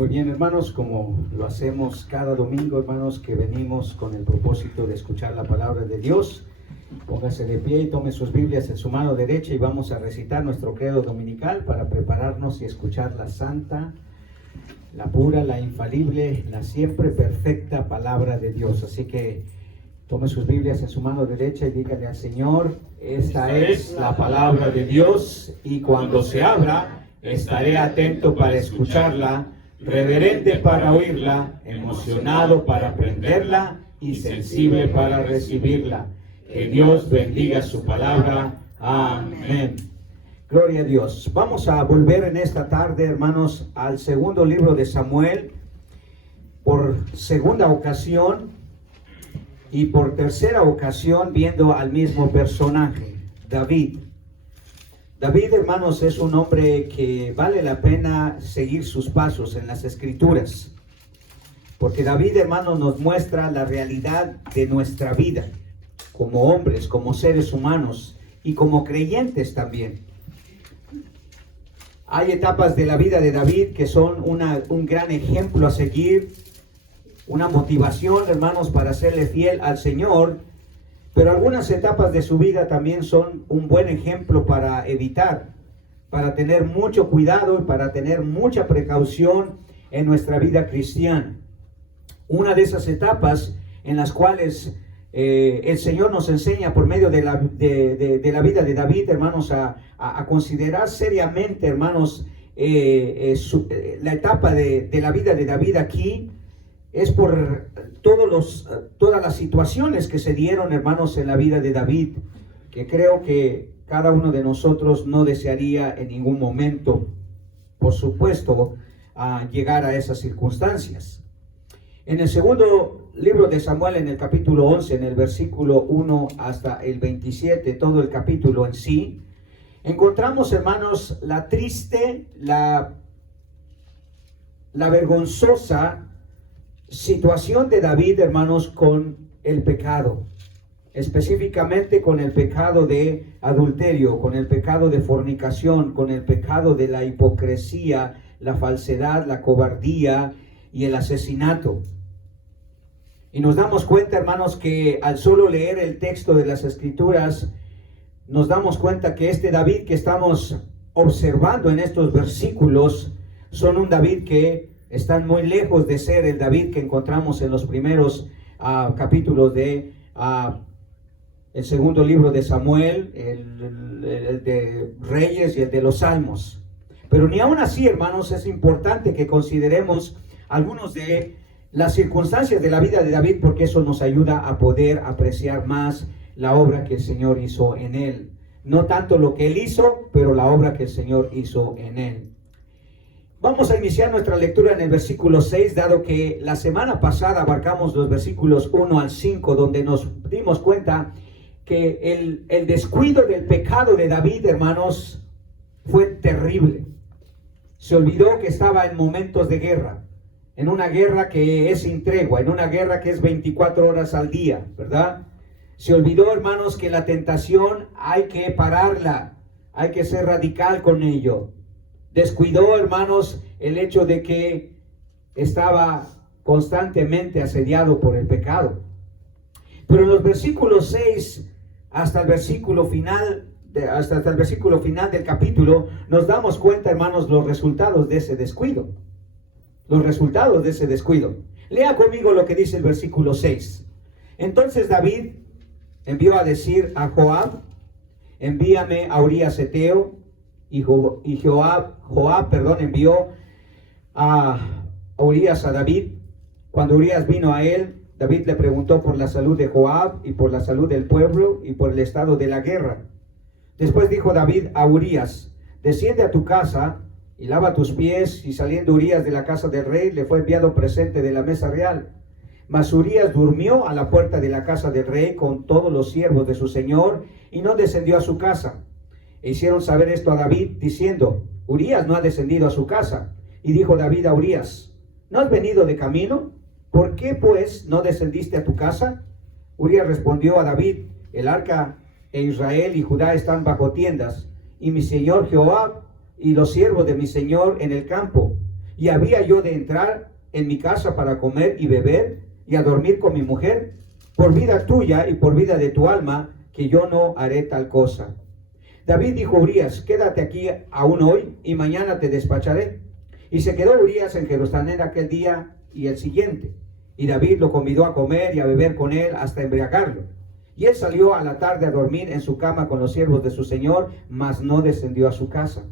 Muy bien, hermanos, como lo hacemos cada domingo, hermanos, que venimos con el propósito de escuchar la palabra de Dios. Póngase de pie y tome sus Biblias en su mano derecha y vamos a recitar nuestro credo dominical para prepararnos y escuchar la santa, la pura, la infalible, la siempre perfecta palabra de Dios. Así que tome sus Biblias en su mano derecha y dígale al Señor: esta es la palabra de Dios, y cuando se abra, estaré atento para escucharla, reverente para oírla, emocionado para aprenderla y sensible para recibirla. Que Dios bendiga su palabra. Amén. Gloria a Dios. Vamos a volver en esta tarde, hermanos, al segundo libro de Samuel, por segunda ocasión y por tercera ocasión, viendo al mismo personaje, David. David, hermanos, es un hombre que vale la pena seguir sus pasos en las Escrituras, porque David, hermanos, nos muestra la realidad de nuestra vida como hombres, como seres humanos y como creyentes también. Hay etapas de la vida de David que son un gran ejemplo a seguir, una motivación, hermanos, para serle fiel al Señor. Pero algunas etapas de su vida también son un buen ejemplo para evitar, para tener mucho cuidado y para tener mucha precaución en nuestra vida cristiana. Una de esas etapas en las cuales el Señor nos enseña por medio de la vida de David, hermanos, a considerar seriamente, hermanos, la etapa de la vida de David aquí, es por todas las situaciones que se dieron, hermanos, en la vida de David, que creo que cada uno de nosotros no desearía en ningún momento, por supuesto, llegar a esas circunstancias. En el segundo libro de Samuel, en el capítulo 11, en el versículo 1 hasta el 27, todo el capítulo en sí, encontramos, hermanos, la triste, la vergonzosa situación de David, hermanos, con el pecado, específicamente con el pecado de adulterio, con el pecado de fornicación, con el pecado de la hipocresía, la falsedad, la cobardía y el asesinato. Y nos damos cuenta, hermanos, que al solo leer el texto de las Escrituras, nos damos cuenta que este David que estamos observando en estos versículos son un David que están muy lejos de ser el David que encontramos en los primeros capítulos de el segundo libro de Samuel, el de Reyes y el de los Salmos. Pero ni aún así, hermanos, es importante que consideremos algunos de las circunstancias de la vida de David, porque eso nos ayuda a poder apreciar más la obra que el Señor hizo en él. No tanto lo que él hizo, pero la obra que el Señor hizo en él. Vamos a iniciar nuestra lectura en el versículo 6, dado que la semana pasada abarcamos los versículos 1 al 5, donde nos dimos cuenta que el descuido del pecado de David, hermanos, fue terrible. Se olvidó que estaba en momentos de guerra, en una guerra que es sin tregua, en una guerra que es 24 horas al día, ¿verdad? Se olvidó, hermanos, que la tentación hay que pararla, hay que ser radical con ello. Descuidó, hermanos, el hecho de que estaba constantemente asediado por el pecado. Pero en los versículos 6 hasta el versículo final, hasta el versículo final del capítulo, nos damos cuenta, hermanos, los resultados de ese descuido. Los resultados de ese descuido. Lea conmigo lo que dice el versículo 6. Entonces David envió a decir a Joab: envíame a Urías Eteo. Y Joab envió a Urías a David. Cuando Urías vino a él, David le preguntó por la salud de Joab y por la salud del pueblo y por el estado de la guerra. Después dijo David a Urías: desciende a tu casa y lava tus pies. Y saliendo Urías de la casa del rey, le fue enviado presente de la mesa real. Mas Urías durmió a la puerta de la casa del rey con todos los siervos de su señor y no descendió a su casa. E hicieron saber esto a David, diciendo: Urías no ha descendido a su casa. Y dijo David a Urías: ¿no has venido de camino? ¿Por qué pues no descendiste a tu casa? Urías respondió a David: el arca e Israel y Judá están bajo tiendas, y mi señor Joab y los siervos de mi señor en el campo. ¿Y había yo de entrar en mi casa para comer y beber y a dormir con mi mujer? Por vida tuya y por vida de tu alma, que yo no haré tal cosa. David dijo a Urías, quédate aquí aún hoy y mañana te despacharé. Y se quedó Urías en Jerusalén aquel día y el siguiente. Y David lo convidó a comer y a beber con él hasta embriagarlo. Y él salió a la tarde a dormir en su cama con los siervos de su señor, mas no descendió a su casa.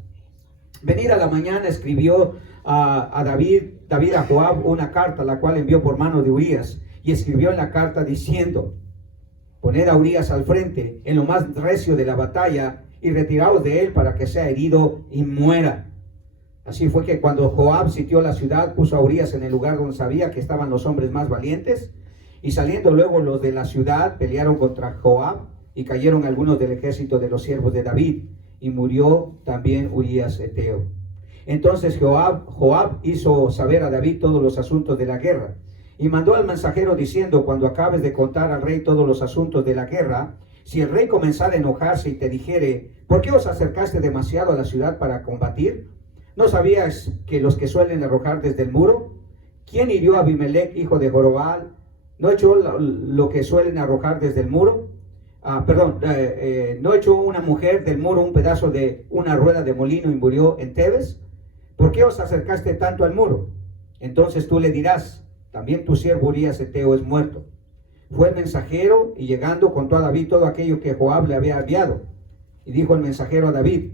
Venida la mañana escribió a David a Joab una carta, la cual envió por mano de Urías. Y escribió en la carta diciendo, poned a Urías al frente en lo más recio de la batalla y retiraos de él para que sea herido y muera. Así fue que cuando Joab sitió la ciudad, puso a Urías en el lugar donde sabía que estaban los hombres más valientes. Y saliendo luego los de la ciudad, pelearon contra Joab y cayeron algunos del ejército de los siervos de David. Y murió también Urías Eteo. Entonces Joab hizo saber a David todos los asuntos de la guerra. Y mandó al mensajero diciendo, cuando acabes de contar al rey todos los asuntos de la guerra, si el rey comenzara a enojarse y te dijere, ¿por qué os acercaste demasiado a la ciudad para combatir? ¿No sabías que los que suelen arrojar desde el muro? ¿Quién hirió a Abimelech, hijo de Jorobal? ¿No echó lo que suelen arrojar desde el muro? ¿No echó una mujer del muro un pedazo de una rueda de molino y murió en Tebes? ¿Por qué os acercaste tanto al muro? Entonces tú le dirás, también tu siervo Urías Eteo es muerto. Fue el mensajero y llegando contó a David todo aquello que Joab le había enviado. Y dijo el mensajero a David,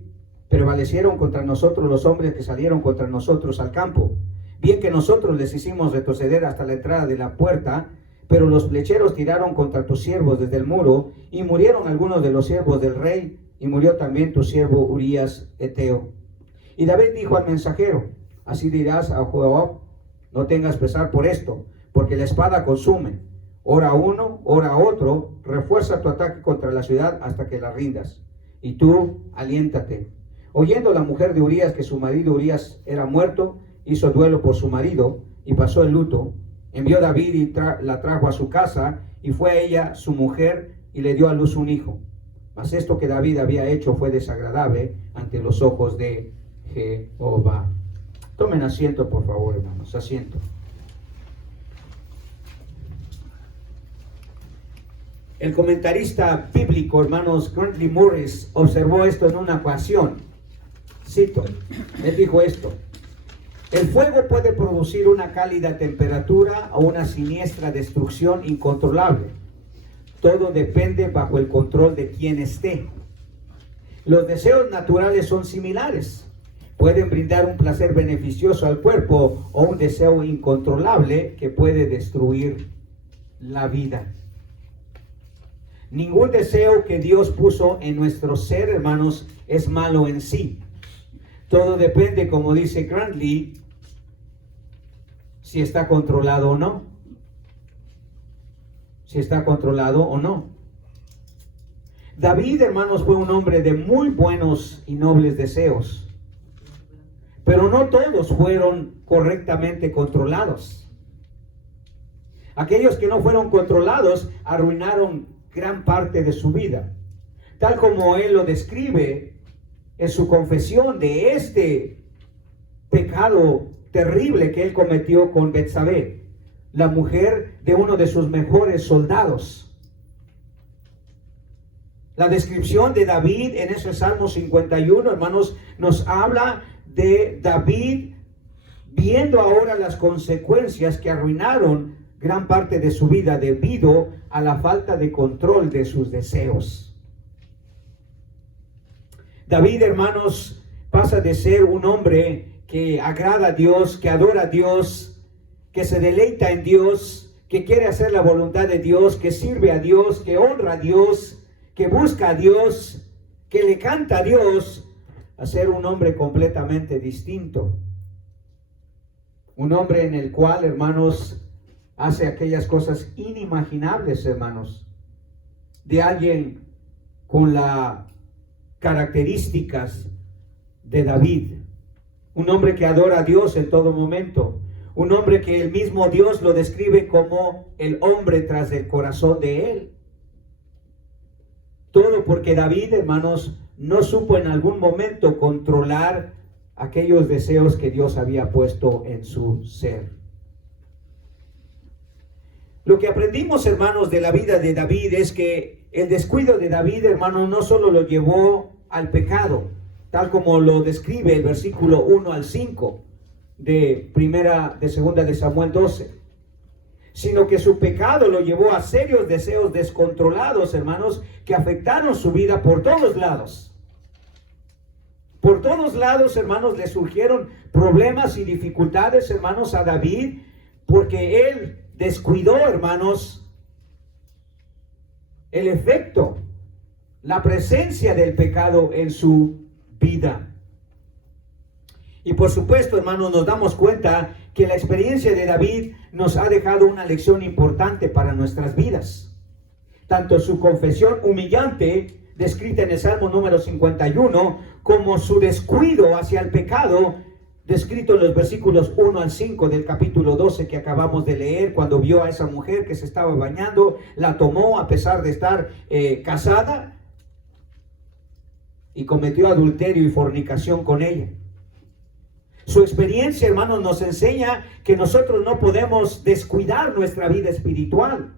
prevalecieron contra nosotros los hombres que salieron contra nosotros al campo. Bien que nosotros les hicimos retroceder hasta la entrada de la puerta, pero los flecheros tiraron contra tus siervos desde el muro, y murieron algunos de los siervos del rey, y murió también tu siervo Urías Eteo. Y David dijo al mensajero, así dirás a Joab, no tengas pesar por esto, porque la espada consume. Ora uno, ora otro, refuerza tu ataque contra la ciudad hasta que la rindas. Y tú, aliéntate. Oyendo la mujer de Urías que su marido Urías era muerto, hizo duelo por su marido y pasó el luto. Envió David y la trajo a su casa, y fue a ella su mujer y le dio a luz un hijo. Mas esto que David había hecho fue desagradable ante los ojos de Jehová. Tomen asiento, por favor, hermanos, asiento. El comentarista bíblico, hermanos, Grantley Morris, observó esto en una ocasión. Cito, él dijo esto: el fuego puede producir una cálida temperatura o una siniestra destrucción incontrolable. Todo depende bajo el control de quien esté. Los deseos naturales son similares. Pueden brindar un placer beneficioso al cuerpo o un deseo incontrolable que puede destruir la vida. Ningún deseo que Dios puso en nuestro ser, hermanos, es malo en sí. Todo depende, como dice Grantley, si está controlado o no. Si está controlado o no. David, hermanos, fue un hombre de muy buenos y nobles deseos. Pero no todos fueron correctamente controlados. Aquellos que no fueron controlados arruinaron gran parte de su vida. Tal como él lo describe en su confesión de este pecado terrible que él cometió con Betsabé, la mujer de uno de sus mejores soldados. La descripción de David en ese Salmo 51, hermanos, nos habla de David viendo ahora las consecuencias que arruinaron gran parte de su vida debido a la falta de control de sus deseos. David, hermanos, pasa de ser un hombre que agrada a Dios, que adora a Dios, que se deleita en Dios, que quiere hacer la voluntad de Dios, que sirve a Dios, que honra a Dios, que busca a Dios, que le canta a Dios, a ser un hombre completamente distinto. Un hombre en el cual, hermanos, hace aquellas cosas inimaginables, hermanos, de alguien con las características de David. Un hombre que adora a Dios en todo momento. Un hombre que el mismo Dios lo describe como el hombre tras el corazón de él. Todo porque David, hermanos, no supo en algún momento controlar aquellos deseos que Dios había puesto en su ser. Lo que aprendimos, hermanos, de la vida de David es que el descuido de David, hermanos, no solo lo llevó al pecado, tal como lo describe el versículo 1 al 5 de segunda de Samuel 12, sino que su pecado lo llevó a serios deseos descontrolados, hermanos, que afectaron su vida por todos lados. Por todos lados, hermanos, le surgieron problemas y dificultades, hermanos, a David, porque él descuidó, hermanos, el efecto, la presencia del pecado en su vida. Y por supuesto, hermanos, nos damos cuenta que la experiencia de David nos ha dejado una lección importante para nuestras vidas. Tanto su confesión humillante, descrita en el Salmo número 51, como su descuido hacia el pecado, descrito en los versículos 1 al 5 del capítulo 12 que acabamos de leer, cuando vio a esa mujer que se estaba bañando, la tomó a pesar de estar casada y cometió adulterio y fornicación con ella. Su experiencia, hermanos, nos enseña que nosotros no podemos descuidar nuestra vida espiritual.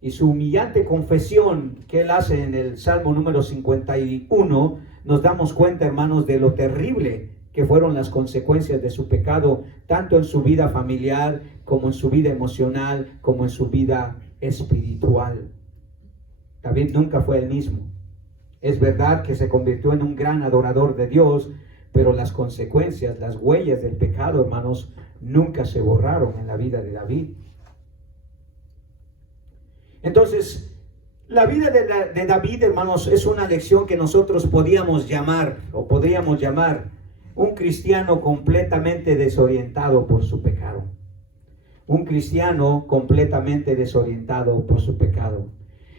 Y su humillante confesión que él hace en el Salmo número 51, nos damos cuenta, hermanos, de lo terrible que fueron las consecuencias de su pecado, tanto en su vida familiar, como en su vida emocional, como en su vida espiritual. David nunca fue el mismo. Es verdad que se convirtió en un gran adorador de Dios, pero las consecuencias, las huellas del pecado, hermanos, nunca se borraron en la vida de David. Entonces, la vida de David, hermanos, es una lección que nosotros podríamos llamar un cristiano completamente desorientado por su pecado. Un cristiano completamente desorientado por su pecado.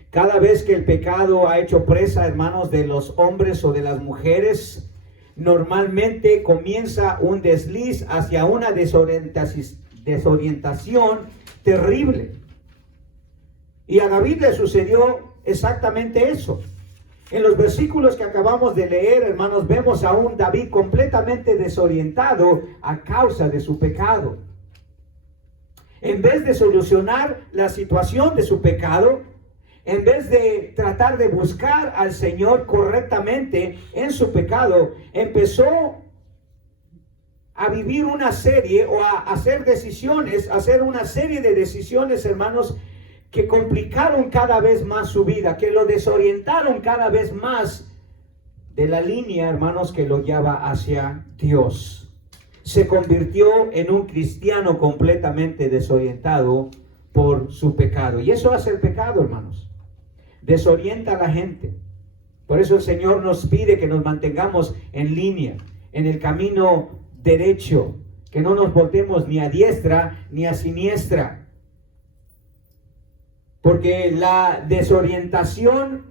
Cada vez que el pecado ha hecho presa, hermanos, de los hombres o de las mujeres, normalmente comienza un desliz hacia una desorientación terrible. Y a David le sucedió exactamente eso. En los versículos que acabamos de leer, hermanos, vemos a un David completamente desorientado a causa de su pecado. En vez de solucionar la situación de su pecado, en vez de tratar de buscar al Señor correctamente en su pecado, empezó a vivir una serie o a hacer una serie de decisiones, hermanos, que complicaron cada vez más su vida, que lo desorientaron cada vez más de la línea, hermanos, que lo lleva hacia Dios. Se convirtió en un cristiano completamente desorientado por su pecado. Y eso hace el pecado, hermanos. Desorienta a la gente. Por eso el Señor nos pide que nos mantengamos en línea, en el camino derecho, que no nos voltemos ni a diestra ni a siniestra. Porque la desorientación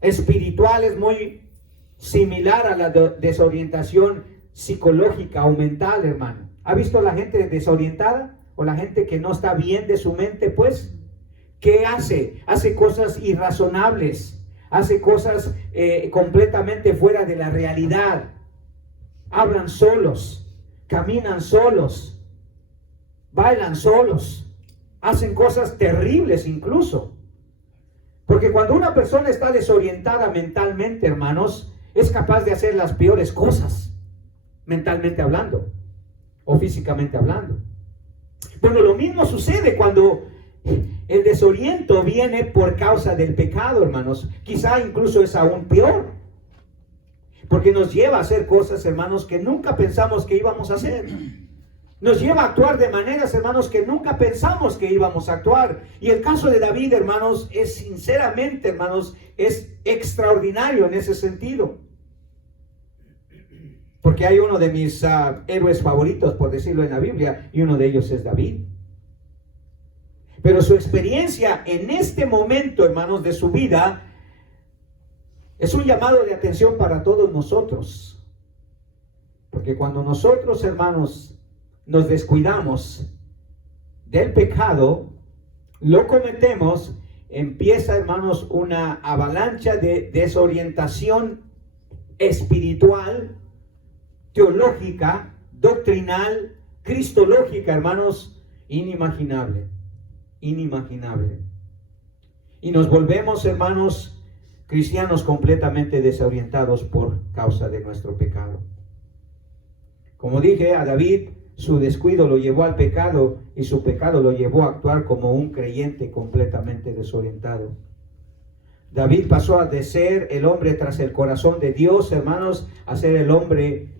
espiritual es muy similar a la desorientación psicológica o mental, hermano. ¿Ha visto la gente desorientada? O la gente que no está bien de su mente, pues. ¿Qué hace? Hace cosas irrazonables. Hace cosas completamente fuera de la realidad. Hablan solos. Caminan solos. Bailan solos. Hacen cosas terribles incluso. Porque cuando una persona está desorientada mentalmente, hermanos, es capaz de hacer las peores cosas, mentalmente hablando o físicamente hablando. Bueno, lo mismo sucede cuando el desoriento viene por causa del pecado, hermanos. Quizá incluso es aún peor, porque nos lleva a hacer cosas, hermanos, que nunca pensamos que íbamos a hacer. Nos lleva a actuar de maneras, hermanos, que nunca pensamos que íbamos a actuar. Y el caso de David, hermanos, es sinceramente, hermanos, es extraordinario en ese sentido. Porque hay uno de mis héroes favoritos, por decirlo en la Biblia, y uno de ellos es David. Pero su experiencia en este momento, hermanos, de su vida, es un llamado de atención para todos nosotros. Porque cuando nosotros, hermanos, nos descuidamos del pecado, lo cometemos, empieza, hermanos, una avalancha de desorientación espiritual, teológica, doctrinal, cristológica, hermanos, inimaginable, inimaginable. Y nos volvemos, hermanos, cristianos completamente desorientados por causa de nuestro pecado. Como dije, a David su descuido lo llevó al pecado y su pecado lo llevó a actuar como un creyente completamente desorientado. David pasó de ser el hombre tras el corazón de Dios, hermanos, a ser el hombre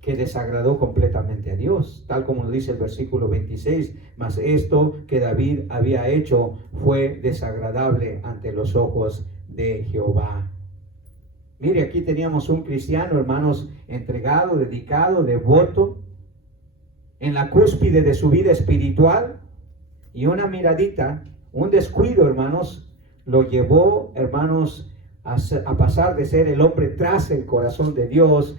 que desagradó completamente a Dios, tal como lo dice el versículo 26, mas esto que David había hecho fue desagradable ante los ojos de Jehová. Mire, aquí teníamos un cristiano, hermanos, entregado, dedicado, devoto, en la cúspide de su vida espiritual, y una miradita, un descuido, hermanos, lo llevó, hermanos, a pasar de ser el hombre tras el corazón de Dios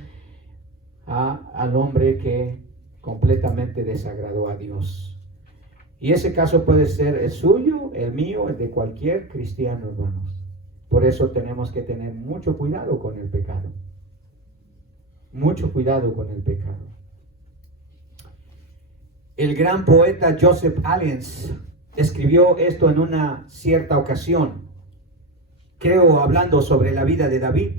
al hombre que completamente desagradó a Dios. Y ese caso puede ser el suyo, el mío, el de cualquier cristiano, hermanos. Por eso tenemos que tener mucho cuidado con el pecado. Mucho cuidado con el pecado. El gran poeta Joseph Allens escribió esto en una cierta ocasión, creo hablando sobre la vida de David.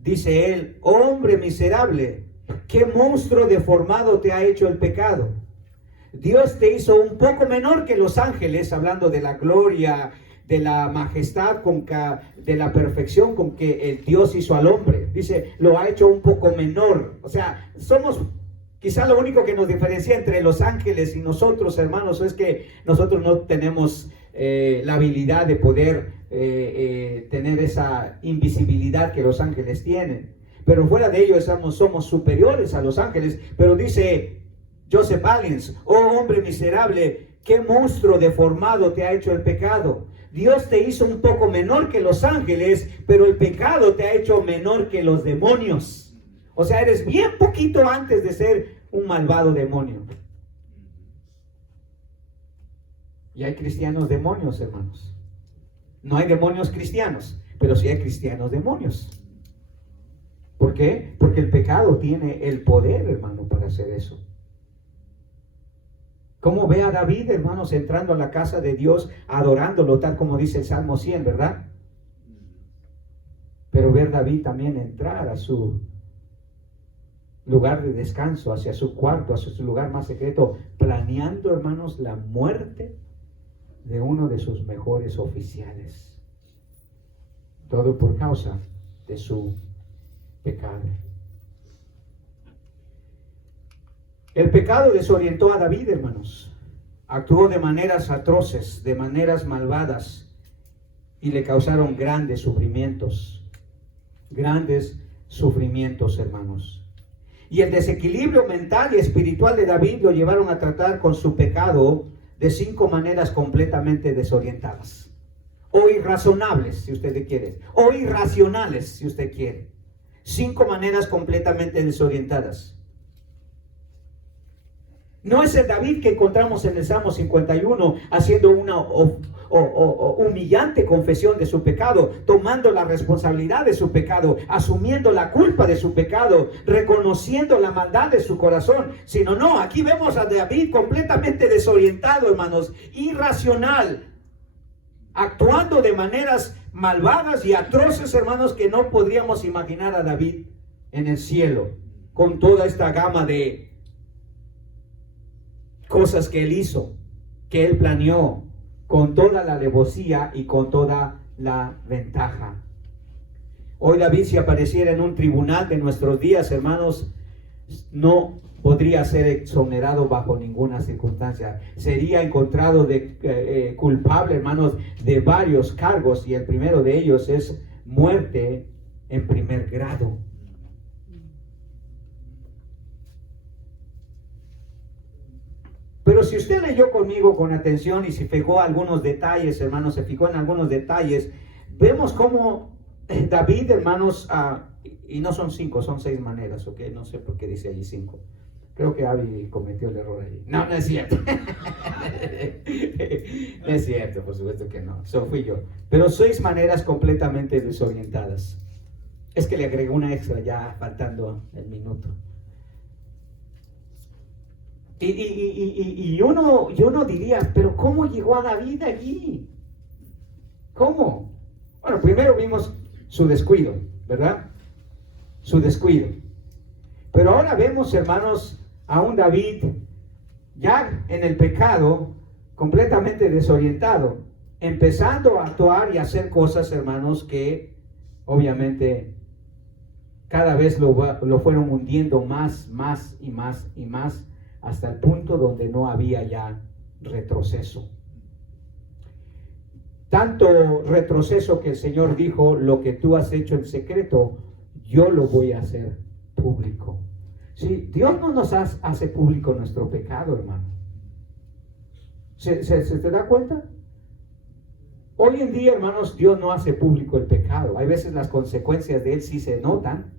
Dice él: hombre miserable, qué monstruo deformado te ha hecho el pecado. Dios te hizo un poco menor que los ángeles, hablando de la gloria, de la majestad, de la perfección con que el Dios hizo al hombre. Dice, lo ha hecho un poco menor. O sea, somos quizá lo único que nos diferencia entre los ángeles y nosotros, hermanos, es que nosotros no tenemos la habilidad de poder tener esa invisibilidad que los ángeles tienen. Pero fuera de ello somos superiores a los ángeles. Pero dice Joseph Allens: oh hombre miserable, qué monstruo deformado te ha hecho el pecado. Dios te hizo un poco menor que los ángeles, pero el pecado te ha hecho menor que los demonios. O sea, eres bien poquito antes de ser un malvado demonio. Y hay cristianos demonios, hermanos. No hay demonios cristianos, pero sí hay cristianos demonios. ¿Por qué? Porque el pecado tiene el poder, hermano, para hacer eso. ¿Cómo ve a David, hermanos, entrando a la casa de Dios, adorándolo, tal como dice el Salmo 100, ¿verdad? Pero ver a David también entrar a su lugar de descanso, hacia su cuarto, hacia su lugar más secreto, planeando, hermanos, la muerte de uno de sus mejores oficiales. Todo por causa de su pecado. El pecado desorientó a David, hermanos. Actuó de maneras atroces, de maneras malvadas, y le causaron grandes sufrimientos. Grandes sufrimientos, hermanos. Y el desequilibrio mental y espiritual de David lo llevaron a tratar con su pecado de 5 maneras completamente desorientadas. O irrazonables, si usted quiere. O irracionales, si usted quiere. 5 maneras completamente desorientadas. No es el David que encontramos en el Salmo 51 haciendo una humillante confesión de su pecado, tomando la responsabilidad de su pecado, asumiendo la culpa de su pecado, reconociendo la maldad de su corazón, sino no, aquí vemos a David completamente desorientado, hermanos, irracional, actuando de maneras malvadas y atroces, hermanos, que no podríamos imaginar a David en el cielo, con toda esta gama de cosas que él hizo, que él planeó, con toda la alevosía y con toda la ventaja. Hoy David, si apareciera en un tribunal de nuestros días, hermanos, no podría ser exonerado bajo ninguna circunstancia. Sería encontrado culpable, hermanos, de varios cargos, y el primero de ellos es muerte en primer grado. Pero si usted leyó conmigo con atención y se fijó algunos detalles, hermanos, se fijó en algunos detalles, vemos cómo David, hermanos, y no son 5, son 6 maneras, ¿ok? No sé por qué dice allí 5. Creo que Abby cometió el error ahí. No, no es cierto. No es cierto, por supuesto que no. Eso fui yo. Pero 6 maneras completamente desorientadas. Es que le agregó una extra ya faltando el minuto. Y uno diría, pero ¿cómo llegó a David allí? ¿Cómo? Bueno, primero vimos su descuido, ¿verdad? Su descuido. Pero ahora vemos, hermanos, a un David ya en el pecado, completamente desorientado, empezando a actuar y hacer cosas, hermanos, que obviamente cada vez lo fueron hundiendo más y más, hasta el punto donde no había ya retroceso. Tanto retroceso que el Señor dijo, lo que tú has hecho en secreto, yo lo voy a hacer público. Sí, Dios no nos hace público nuestro pecado, hermano. ¿Se te da cuenta? Hoy en día, hermanos, Dios no hace público el pecado. Hay veces las consecuencias de él sí se notan,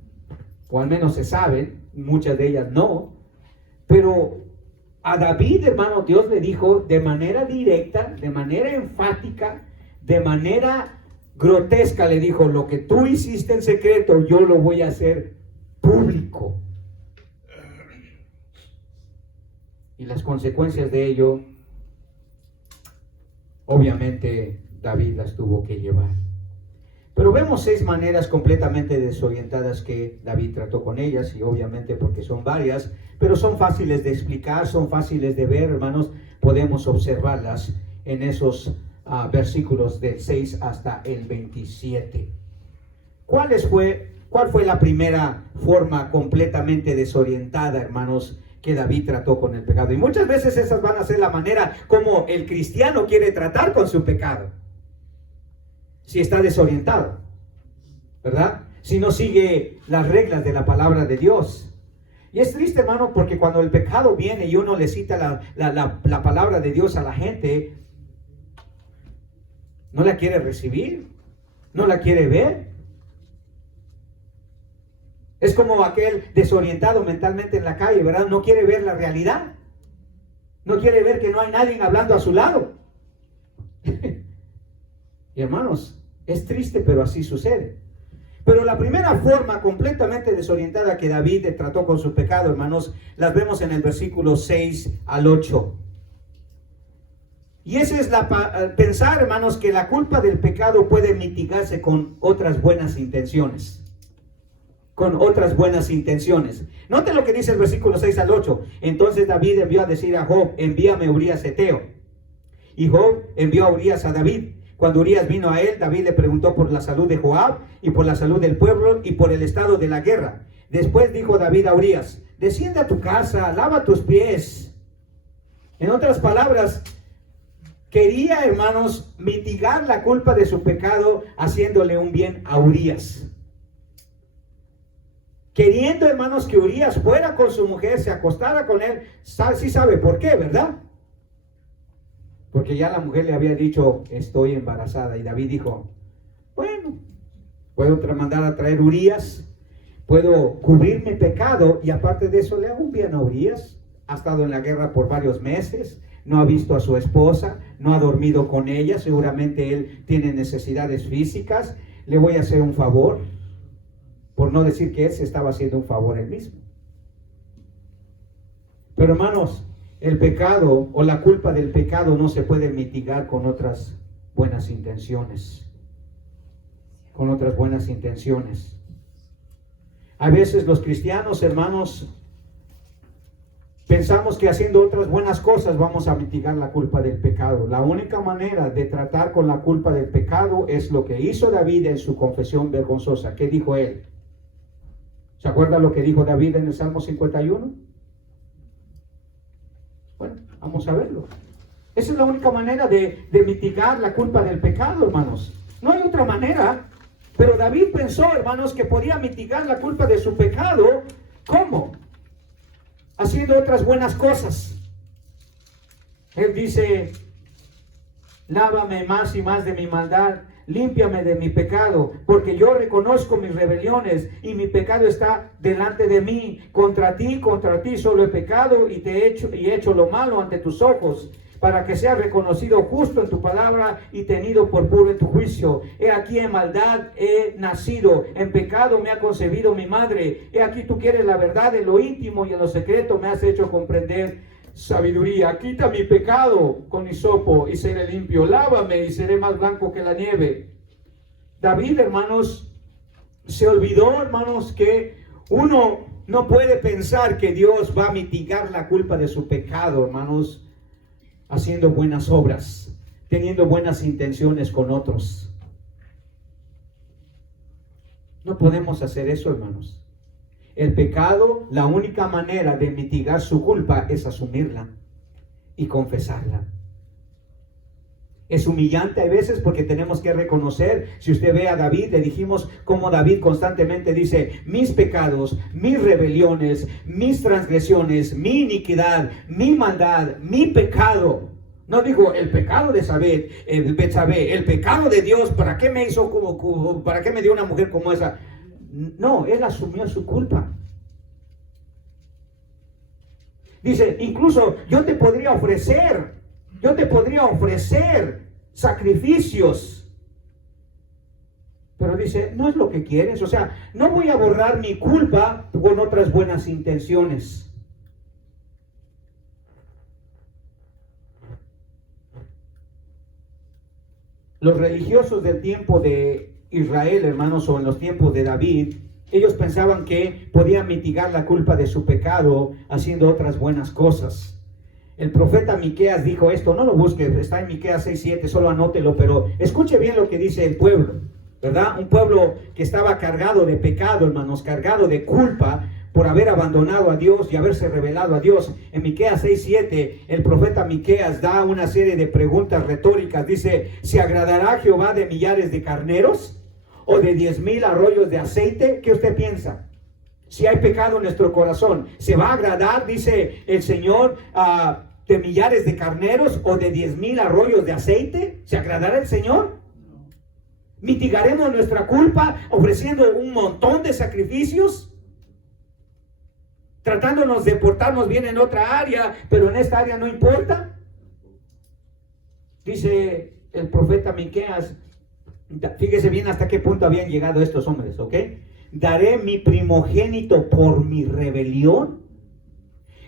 o al menos se saben, muchas de ellas no. Pero a David, hermano, Dios le dijo de manera directa, de manera enfática, de manera grotesca, le dijo, lo que tú hiciste en secreto, yo lo voy a hacer público. Y las consecuencias de ello, obviamente, David las tuvo que llevar. Pero vemos 6 maneras completamente desorientadas que David trató con ellas, y obviamente porque son varias, pero son fáciles de explicar, son fáciles de ver, hermanos, podemos observarlas en esos versículos del 6 hasta el 27. ¿Cuál fue la primera forma completamente desorientada, hermanos, que David trató con el pecado? Y muchas veces esas van a ser la manera como el cristiano quiere tratar con su pecado. Si está desorientado, ¿verdad? Si no sigue las reglas de la palabra de Dios. Y es triste, hermano, porque cuando el pecado viene y uno le cita la palabra de Dios a la gente, no la quiere recibir, no la quiere ver. Es como aquel desorientado mentalmente en la calle, ¿verdad? No quiere ver la realidad. No quiere ver que no hay nadie hablando a su lado. Y hermanos, es triste, pero así sucede. Pero la primera forma completamente desorientada que David trató con su pecado, hermanos, las vemos en el versículo 6 al 8. Y esa es pensar, hermanos, que la culpa del pecado puede mitigarse con otras buenas intenciones. Con otras buenas intenciones. Noten lo que dice el versículo 6 al 8. Entonces David envió a decir a Job, envíame a Urías Eteo. Y Job envió a Urías a David. Cuando Urías vino a él, David le preguntó por la salud de Joab y por la salud del pueblo y por el estado de la guerra. Después dijo David a Urías, desciende a tu casa, lava tus pies. En otras palabras, quería, hermanos, mitigar la culpa de su pecado haciéndole un bien a Urías. Queriendo, hermanos, que Urías fuera con su mujer, se acostara con él. Sí sabe por qué, ¿verdad? Porque ya la mujer le había dicho, estoy embarazada. Y David dijo, bueno, puedo mandar a traer Urías, puedo cubrir mi pecado, y aparte de eso le hago un bien a Urías. Ha estado en la guerra por varios meses, no ha visto a su esposa, no ha dormido con ella, seguramente él tiene necesidades físicas, le voy a hacer un favor, por no decir que él se estaba haciendo un favor él mismo. Pero hermanos, el pecado o la culpa del pecado no se puede mitigar con otras buenas intenciones. Con otras buenas intenciones. A veces los cristianos, hermanos, pensamos que haciendo otras buenas cosas vamos a mitigar la culpa del pecado. La única manera de tratar con la culpa del pecado es lo que hizo David en su confesión vergonzosa. ¿Qué dijo él? ¿Se acuerda lo que dijo David en el Salmo 51? Bueno, vamos a verlo. Esa es la única manera de mitigar la culpa del pecado, hermanos. No hay otra manera. Pero David pensó, hermanos, que podía mitigar la culpa de su pecado. ¿Cómo? Haciendo otras buenas cosas. Él dice, lávame más y más de mi maldad, límpiame de mi pecado, porque yo reconozco mis rebeliones y mi pecado está delante de mí. Contra ti solo he pecado y he hecho lo malo ante tus ojos, para que sea reconocido justo en tu palabra y tenido por puro en tu juicio. He aquí en maldad he nacido, en pecado me ha concebido mi madre. He aquí tú quieres la verdad en lo íntimo y en lo secreto me has hecho comprender sabiduría. Quita mi pecado con hisopo y seré limpio. Lávame y seré más blanco que la nieve. David, hermanos, se olvidó, hermanos, que uno no puede pensar que Dios va a mitigar la culpa de su pecado, hermanos, haciendo buenas obras, teniendo buenas intenciones con otros. No podemos hacer eso, hermanos. El pecado, la única manera de mitigar su culpa es asumirla y confesarla. Es humillante a veces porque tenemos que reconocer. Si usted ve a David, le dijimos cómo David constantemente dice: mis pecados, mis rebeliones, mis transgresiones, mi iniquidad, mi maldad, mi pecado. No digo el pecado de Betsabé, el pecado de Dios. ¿Para qué me hizo para qué me dio una mujer como esa? No, él asumió su culpa. Dice, incluso yo te podría ofrecer sacrificios. Pero dice, no es lo que quieres. O sea, no voy a borrar mi culpa con otras buenas intenciones. Los religiosos del tiempo de Israel, hermanos, o en los tiempos de David, ellos pensaban que podían mitigar la culpa de su pecado haciendo otras buenas cosas. El profeta Miqueas dijo esto, no lo busque, está en Miqueas 6:7, solo anótelo, pero escuche bien lo que dice el pueblo, ¿verdad? Un pueblo que estaba cargado de pecado, hermanos, cargado de culpa por haber abandonado a Dios y haberse rebelado a Dios. En Miqueas 6:7, el profeta Miqueas da una serie de preguntas retóricas. Dice, ¿se agradará Jehová de millares de carneros o de 10,000 arroyos de aceite? ¿Qué usted piensa? Si hay pecado en nuestro corazón, ¿se va a agradar, dice el Señor, de millares de carneros o de 10,000 arroyos de aceite? ¿Se agradará el Señor? ¿Mitigaremos nuestra culpa ofreciendo un montón de sacrificios? Tratándonos de portarnos bien en otra área, pero en esta área no importa. Dice el profeta Miqueas, fíjese bien hasta qué punto habían llegado estos hombres, ¿ok? Daré mi primogénito por mi rebelión,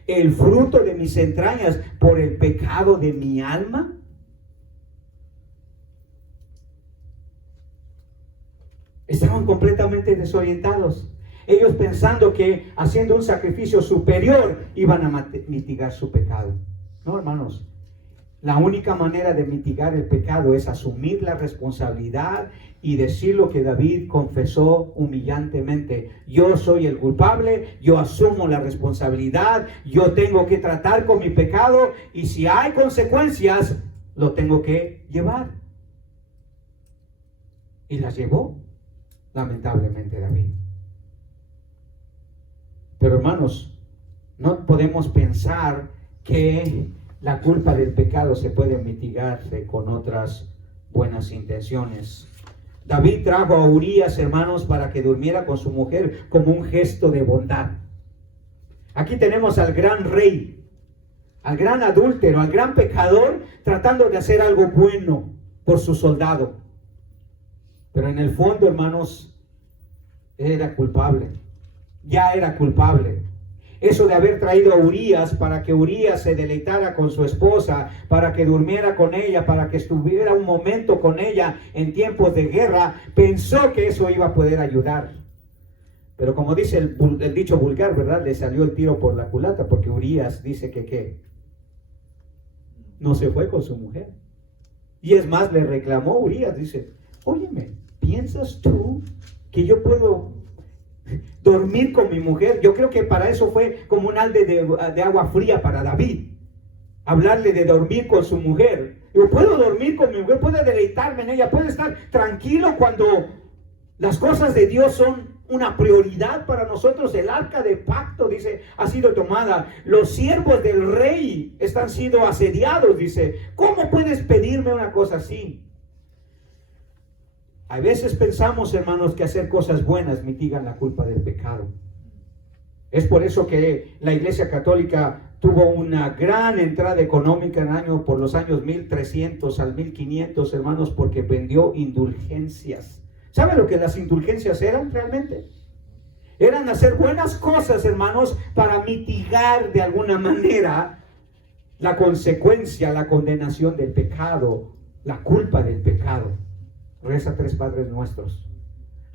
el fruto de mis entrañas por el pecado de mi alma. Estaban completamente desorientados. Ellos pensando que haciendo un sacrificio superior iban a mitigar su pecado. No, hermanos. La única manera de mitigar el pecado es asumir la responsabilidad y decir lo que David confesó humillantemente. Yo soy el culpable, yo asumo la responsabilidad, yo tengo que tratar con mi pecado y si hay consecuencias, lo tengo que llevar. Y las llevó, lamentablemente, David. Pero hermanos, no podemos pensar que la culpa del pecado se puede mitigarse con otras buenas intenciones. David trajo a Urías, hermanos, para que durmiera con su mujer como un gesto de bondad. Aquí tenemos al gran rey, al gran adúltero, al gran pecador, tratando de hacer algo bueno por su soldado. Pero en el fondo, hermanos, era culpable. Ya era culpable. Eso de haber traído a Urías para que Urías se deleitara con su esposa, para que durmiera con ella, para que estuviera un momento con ella en tiempos de guerra, pensó que eso iba a poder ayudar. Pero como dice el dicho vulgar, ¿verdad? Le salió el tiro por la culata, porque Urías dice que ¿qué? No se fue con su mujer. Y es más, le reclamó Urías, dice, óyeme, ¿piensas tú que yo puedo dormir con mi mujer? Yo creo que para eso fue como un alde de agua fría para David, hablarle de dormir con su mujer. Yo puedo dormir con mi mujer, puedo deleitarme en ella, puedo estar tranquilo cuando las cosas de Dios son una prioridad para nosotros. El arca de pacto, dice, ha sido tomada. Los siervos del rey están siendo asediados, dice. ¿Cómo puedes pedirme una cosa así? A veces pensamos, hermanos, que hacer cosas buenas mitigan la culpa del pecado. Es por eso que la Iglesia Católica tuvo una gran entrada económica por los años 1300 al 1500, hermanos, porque vendió indulgencias. ¿Saben lo que las indulgencias eran realmente? Eran hacer buenas cosas, hermanos, para mitigar de alguna manera la consecuencia, la condenación del pecado, la culpa del pecado. Reza 3 Padres Nuestros.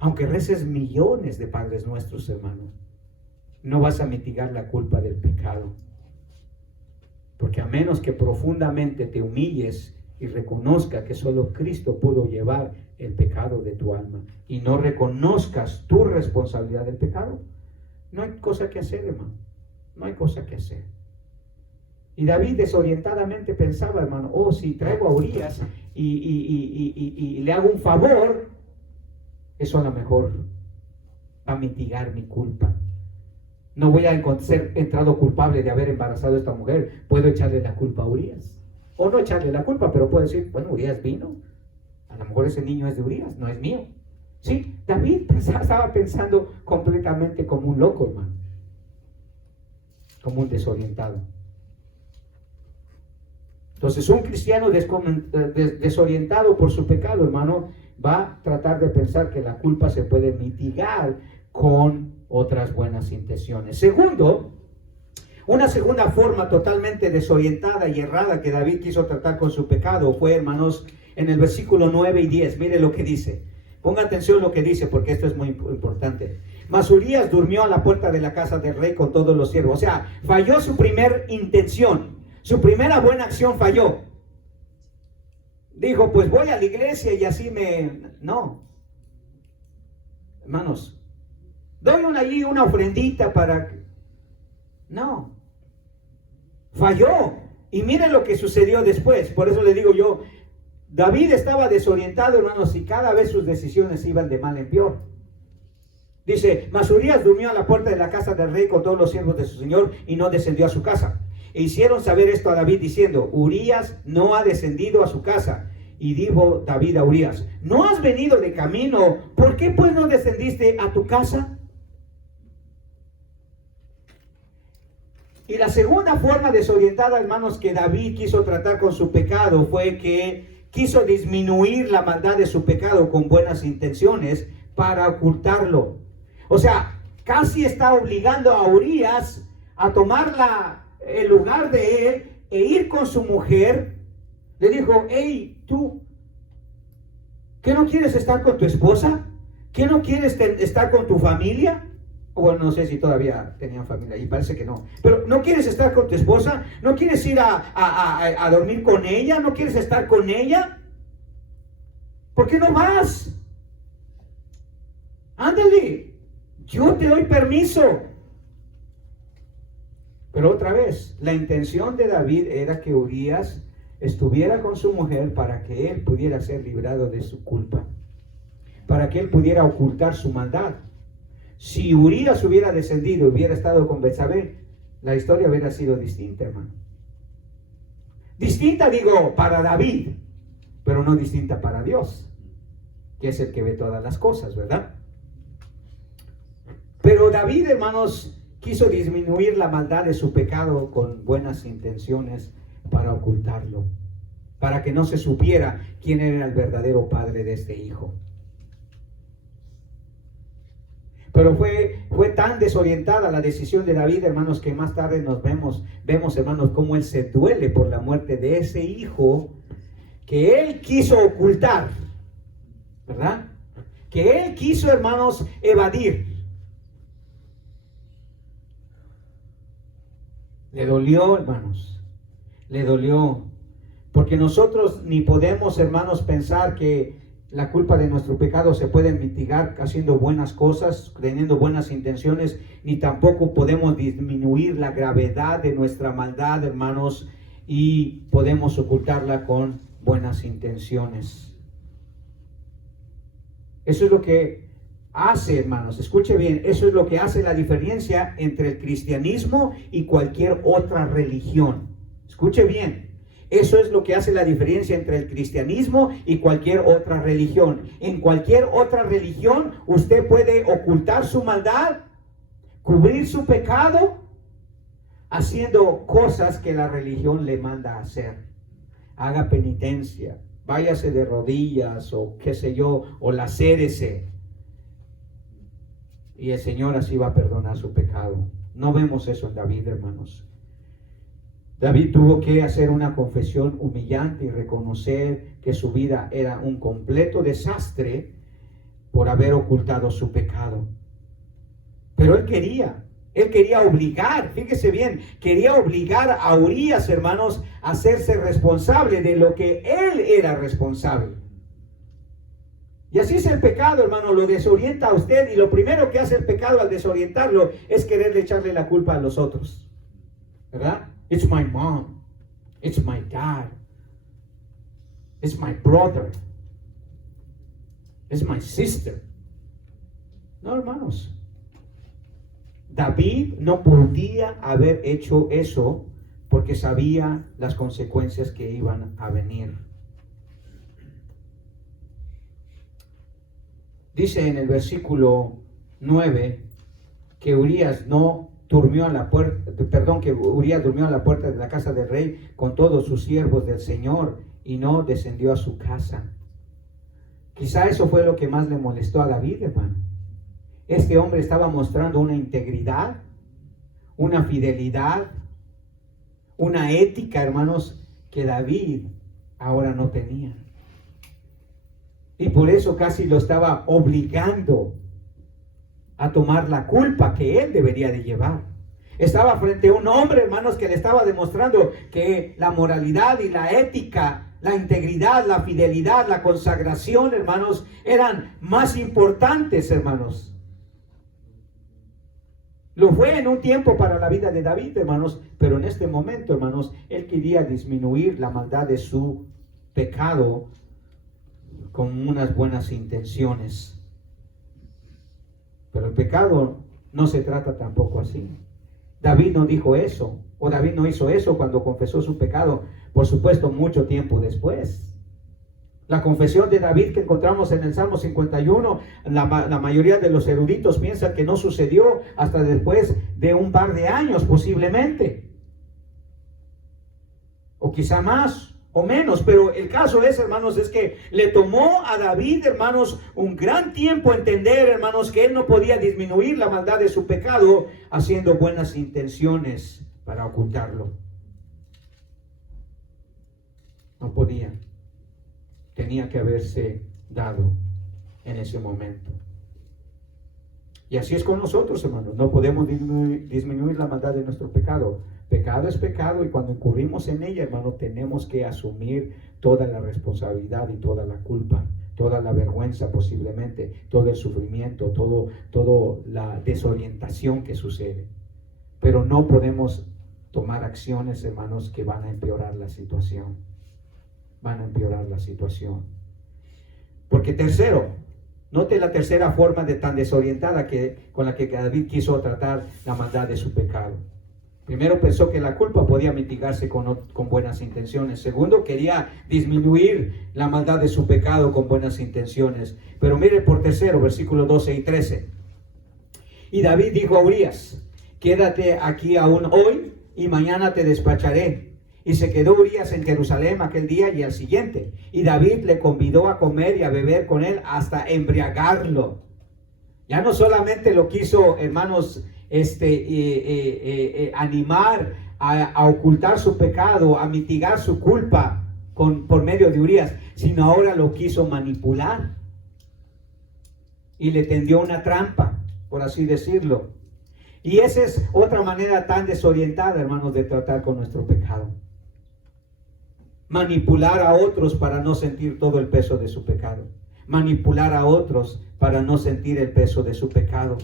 Aunque reces millones de Padres Nuestros, hermano, no vas a mitigar la culpa del pecado. Porque a menos que profundamente te humilles y reconozca que solo Cristo pudo llevar el pecado de tu alma y no reconozcas tu responsabilidad del pecado, no hay cosa que hacer, hermano. No hay cosa que hacer. Y David desorientadamente pensaba, hermano, si traigo a Urías y le hago un favor, eso a lo mejor va a mitigar mi culpa. No voy a ser entrado culpable de haber embarazado a esta mujer. Puedo echarle la culpa a Urías. O no echarle la culpa, pero puedo decir, bueno, Urías vino. A lo mejor ese niño es de Urías, no es mío. Sí, David estaba pensando completamente como un loco, hermano. Como un desorientado. Entonces, un cristiano desorientado por su pecado, hermano, va a tratar de pensar que la culpa se puede mitigar con otras buenas intenciones. Segundo, una segunda forma totalmente desorientada y errada que David quiso tratar con su pecado fue, hermanos, en el versículo 9 y 10. Mire lo que dice. Ponga atención a lo que dice, porque esto es muy importante. Mas Urías durmió a la puerta de la casa del rey con todos los siervos. O sea, falló su primer intención. Su primera buena acción falló. Dijo, pues voy a la iglesia y así No. Hermanos, doy allí una ofrendita para... No. Falló. Y miren lo que sucedió después. Por eso le digo yo, David estaba desorientado, hermanos, y cada vez sus decisiones iban de mal en peor. Dice, mas Urías durmió a la puerta de la casa del rey con todos los siervos de su señor y no descendió a su casa. E hicieron saber esto a David diciendo, Urías no ha descendido a su casa. Y dijo David a Urías, ¿no has venido de camino? ¿Por qué pues no descendiste a tu casa? Y la segunda forma desorientada, hermanos, que David quiso tratar con su pecado fue que quiso disminuir la maldad de su pecado con buenas intenciones para ocultarlo. O sea, casi está obligando a Urías a tomar el lugar de él e ir con su mujer. Le dijo, hey, tú, ¿qué no quieres estar con tu esposa? ¿Qué no quieres estar con tu familia? Bueno, no sé si todavía tenían familia y parece que no. Pero ¿no quieres estar con tu esposa? ¿No quieres ir a dormir con ella? ¿No quieres estar con ella? ¿Por qué no vas? Ándale, yo te doy permiso. Pero otra vez, la intención de David era que Urías estuviera con su mujer para que él pudiera ser librado de su culpa, para que él pudiera ocultar su maldad. Si Urías hubiera descendido, hubiera estado con Betsabé, la historia hubiera sido distinta, hermano. Distinta, digo, para David, pero no distinta para Dios, que es el que ve todas las cosas, ¿verdad? Pero David, hermanos, quiso disminuir la maldad de su pecado con buenas intenciones para ocultarlo, para que no se supiera quién era el verdadero padre de este hijo. Pero fue tan desorientada la decisión de David, hermanos, que más tarde vemos, hermanos, cómo él se duele por la muerte de ese hijo que él quiso ocultar, ¿verdad? Que él quiso, hermanos, evadir. Le dolió, hermanos, le dolió, porque nosotros ni podemos, hermanos, pensar que la culpa de nuestro pecado se puede mitigar haciendo buenas cosas, teniendo buenas intenciones, ni tampoco podemos disminuir la gravedad de nuestra maldad, hermanos, y podemos ocultarla con buenas intenciones. Eso es lo que hace, hermanos, escuche bien, eso es lo que hace la diferencia entre el cristianismo y cualquier otra religión. Escuche bien. Eso es lo que hace la diferencia entre el cristianismo y cualquier otra religión. En cualquier otra religión usted puede ocultar su maldad, cubrir su pecado, haciendo cosas que la religión le manda a hacer. Haga penitencia, váyase de rodillas o qué sé yo, o lacérese. Y el Señor así va a perdonar su pecado. No vemos eso en David, hermanos. David tuvo que hacer una confesión humillante y reconocer que su vida era un completo desastre por haber ocultado su pecado. Pero él quería obligar, fíjese bien, quería obligar a Urías, hermanos, a hacerse responsable de lo que él era responsable. Y así es el pecado, hermano, lo desorienta a usted, y lo primero que hace el pecado al desorientarlo es quererle echarle la culpa a los otros, ¿verdad? It's my mom, it's my dad, it's my brother, it's my sister. No, hermanos, David no podía haber hecho eso porque sabía las consecuencias que iban a venir. Dice en el versículo 9 que Urías durmió a la puerta de la casa del rey con todos sus siervos del Señor y no descendió a su casa. Quizá eso fue lo que más le molestó a David, hermano. Este hombre estaba mostrando una integridad, una fidelidad, una ética, hermanos, que David ahora no tenía. Y por eso casi lo estaba obligando a tomar la culpa que él debería de llevar. Estaba frente a un hombre, hermanos, que le estaba demostrando que la moralidad y la ética, la integridad, la fidelidad, la consagración, hermanos, eran más importantes, hermanos. Lo fue en un tiempo para la vida de David, hermanos, pero en este momento, hermanos, él quería disminuir la maldad de su pecado con unas buenas intenciones. Pero el pecado no se trata tampoco así. David no dijo eso, o David no hizo eso cuando confesó su pecado, por supuesto, mucho tiempo después. La confesión de David que encontramos en el Salmo 51, la mayoría de los eruditos piensan que no sucedió hasta después de un par de años posiblemente. O quizá más o menos, pero el caso es, hermanos, es que le tomó a David, hermanos, un gran tiempo entender, hermanos, que él no podía disminuir la maldad de su pecado haciendo buenas intenciones para ocultarlo. No podía. Tenía que haberse dado en ese momento. Y así es con nosotros, hermanos. No podemos disminuir la maldad de nuestro pecado. Pecado es pecado, y cuando incurrimos en ella, hermano, tenemos que asumir toda la responsabilidad y toda la culpa, toda la vergüenza posiblemente, todo el sufrimiento, toda la desorientación que sucede. Pero no podemos tomar acciones, hermanos, que van a empeorar la situación. Van a empeorar la situación. Porque tercero, note la tercera forma de tan desorientada con la que David quiso tratar la maldad de su pecado. Primero, pensó que la culpa podía mitigarse con buenas intenciones. Segundo, quería disminuir la maldad de su pecado con buenas intenciones. Pero mire por tercero, versículos 12 y 13. Y David dijo a Urías: quédate aquí aún hoy y mañana te despacharé. Y se quedó Urías en Jerusalén aquel día y al siguiente. Y David le convidó a comer y a beber con él hasta embriagarlo. Ya no solamente lo quiso, hermanos, animar a ocultar su pecado, a mitigar su culpa por medio de Urías, sino ahora lo quiso manipular. Y le tendió una trampa, por así decirlo. Y esa es otra manera tan desorientada, hermanos, de tratar con nuestro pecado. Manipular a otros para no sentir todo el peso de su pecado. Manipular a otros para no sentir el peso de su pecado.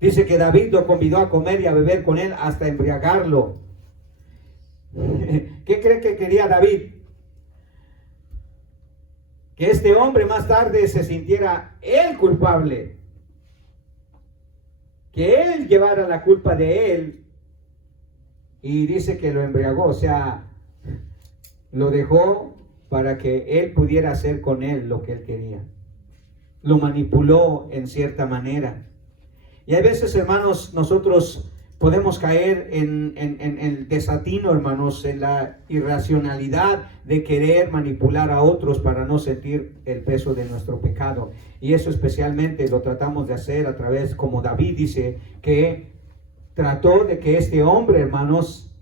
Dice que David lo convidó a comer y a beber con él hasta embriagarlo. ¿Qué cree que quería David? Que este hombre más tarde se sintiera él culpable. Que él llevara la culpa de él. Y dice que lo embriagó, o sea, lo dejó para que él pudiera hacer con él lo que él quería. Lo manipuló en cierta manera. Y hay veces, hermanos, nosotros Podemos caer en el desatino, hermanos, en la irracionalidad de querer manipular a otros para no sentir el peso de nuestro pecado. Y eso especialmente lo tratamos de hacer a través, como David dice, que trató de que este hombre, hermanos,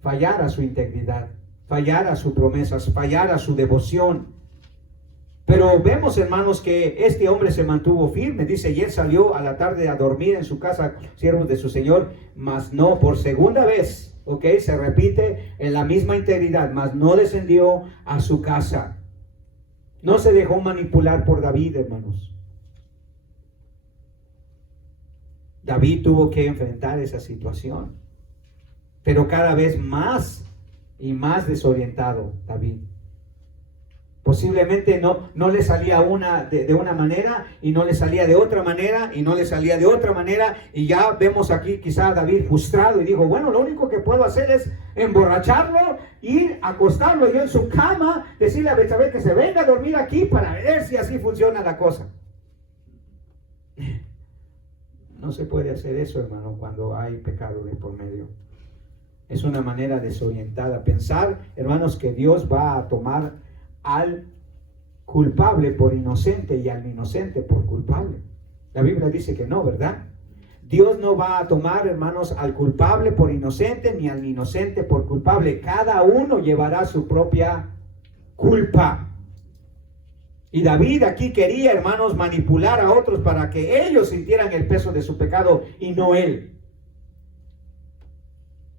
fallara su integridad, fallara sus promesas, fallara su devoción. Pero vemos, hermanos, que este hombre se mantuvo firme. Dice, y él salió a la tarde a dormir en su casa, siervos de su señor, mas no, por segunda vez, se repite en la misma integridad, mas no descendió a su casa. No se dejó manipular por David, hermanos. David tuvo que enfrentar esa situación, pero cada vez más y más desorientado David. Posiblemente no le salía de una manera, y no le salía de otra manera, y no le salía de otra manera, y ya vemos aquí quizá David frustrado y dijo, bueno, lo único que puedo hacer es emborracharlo, ir a acostarlo yo en su cama, decirle a Betsabé que se venga a dormir aquí para ver si así funciona la cosa. No se puede hacer eso, hermano, cuando hay pecado de por medio. Es una manera desorientada. Pensar, hermanos, que Dios va a tomar al culpable por inocente y al inocente por culpable. La Biblia dice que no, ¿verdad? Dios no va a tomar, hermanos, al culpable por inocente ni al inocente por culpable. Cada uno llevará su propia culpa. Y David aquí quería, hermanos, manipular a otros para que ellos sintieran el peso de su pecado y no él.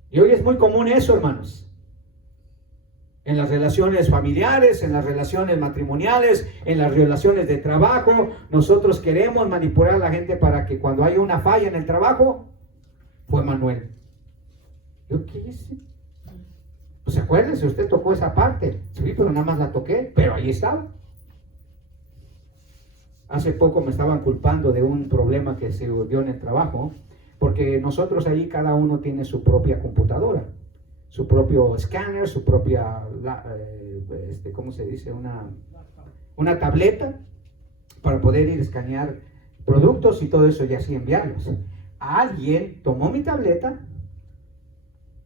Y hoy es muy común eso, hermanos. En las relaciones familiares, en las relaciones matrimoniales, en las relaciones de trabajo, nosotros queremos manipular a la gente para que cuando haya una falla en el trabajo, fue Manuel. ¿Yo qué hice? Pues acuérdense, usted tocó esa parte. Sí, pero nada más la toqué, pero ahí estaba. Hace poco me estaban culpando de un problema que se dio en el trabajo, porque nosotros ahí cada uno tiene su propia computadora, su propio escáner, su propia, ¿cómo se dice? Una tableta para poder ir a escanear productos y todo eso y así enviarlos. Alguien tomó mi tableta,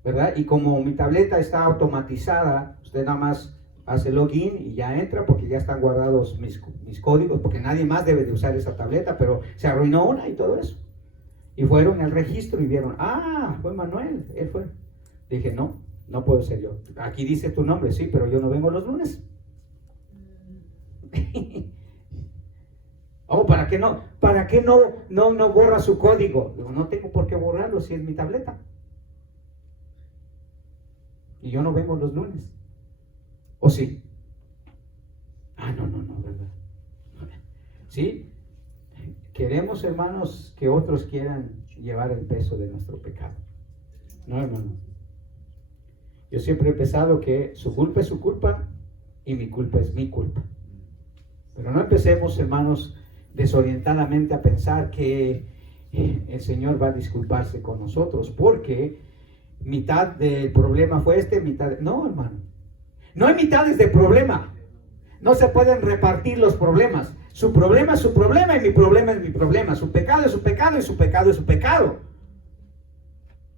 ¿verdad? Y como mi tableta está automatizada, usted nada más hace login y ya entra porque ya están guardados mis códigos, porque nadie más debe de usar esa tableta, pero se arruinó una y todo eso. Y fueron al registro y vieron, fue Manuel, él fue. Dije, no puedo ser yo. Aquí dice tu nombre, sí, pero yo no vengo los lunes. ¿Para qué no borra su código? Digo, no tengo por qué borrarlo si es mi tableta. Y yo no vengo los lunes. ¿O sí? No, ¿verdad? ¿Sí? Queremos, hermanos, que otros quieran llevar el peso de nuestro pecado. No, hermano. Yo siempre he pensado que su culpa es su culpa y mi culpa es mi culpa. Pero no empecemos, hermanos, desorientadamente a pensar que el Señor va a disculparse con nosotros, porque mitad del problema fue No, hermano. No hay mitades de problema. No se pueden repartir los problemas. Su problema es su problema y mi problema es mi problema. Su pecado es su pecado y su pecado es su pecado.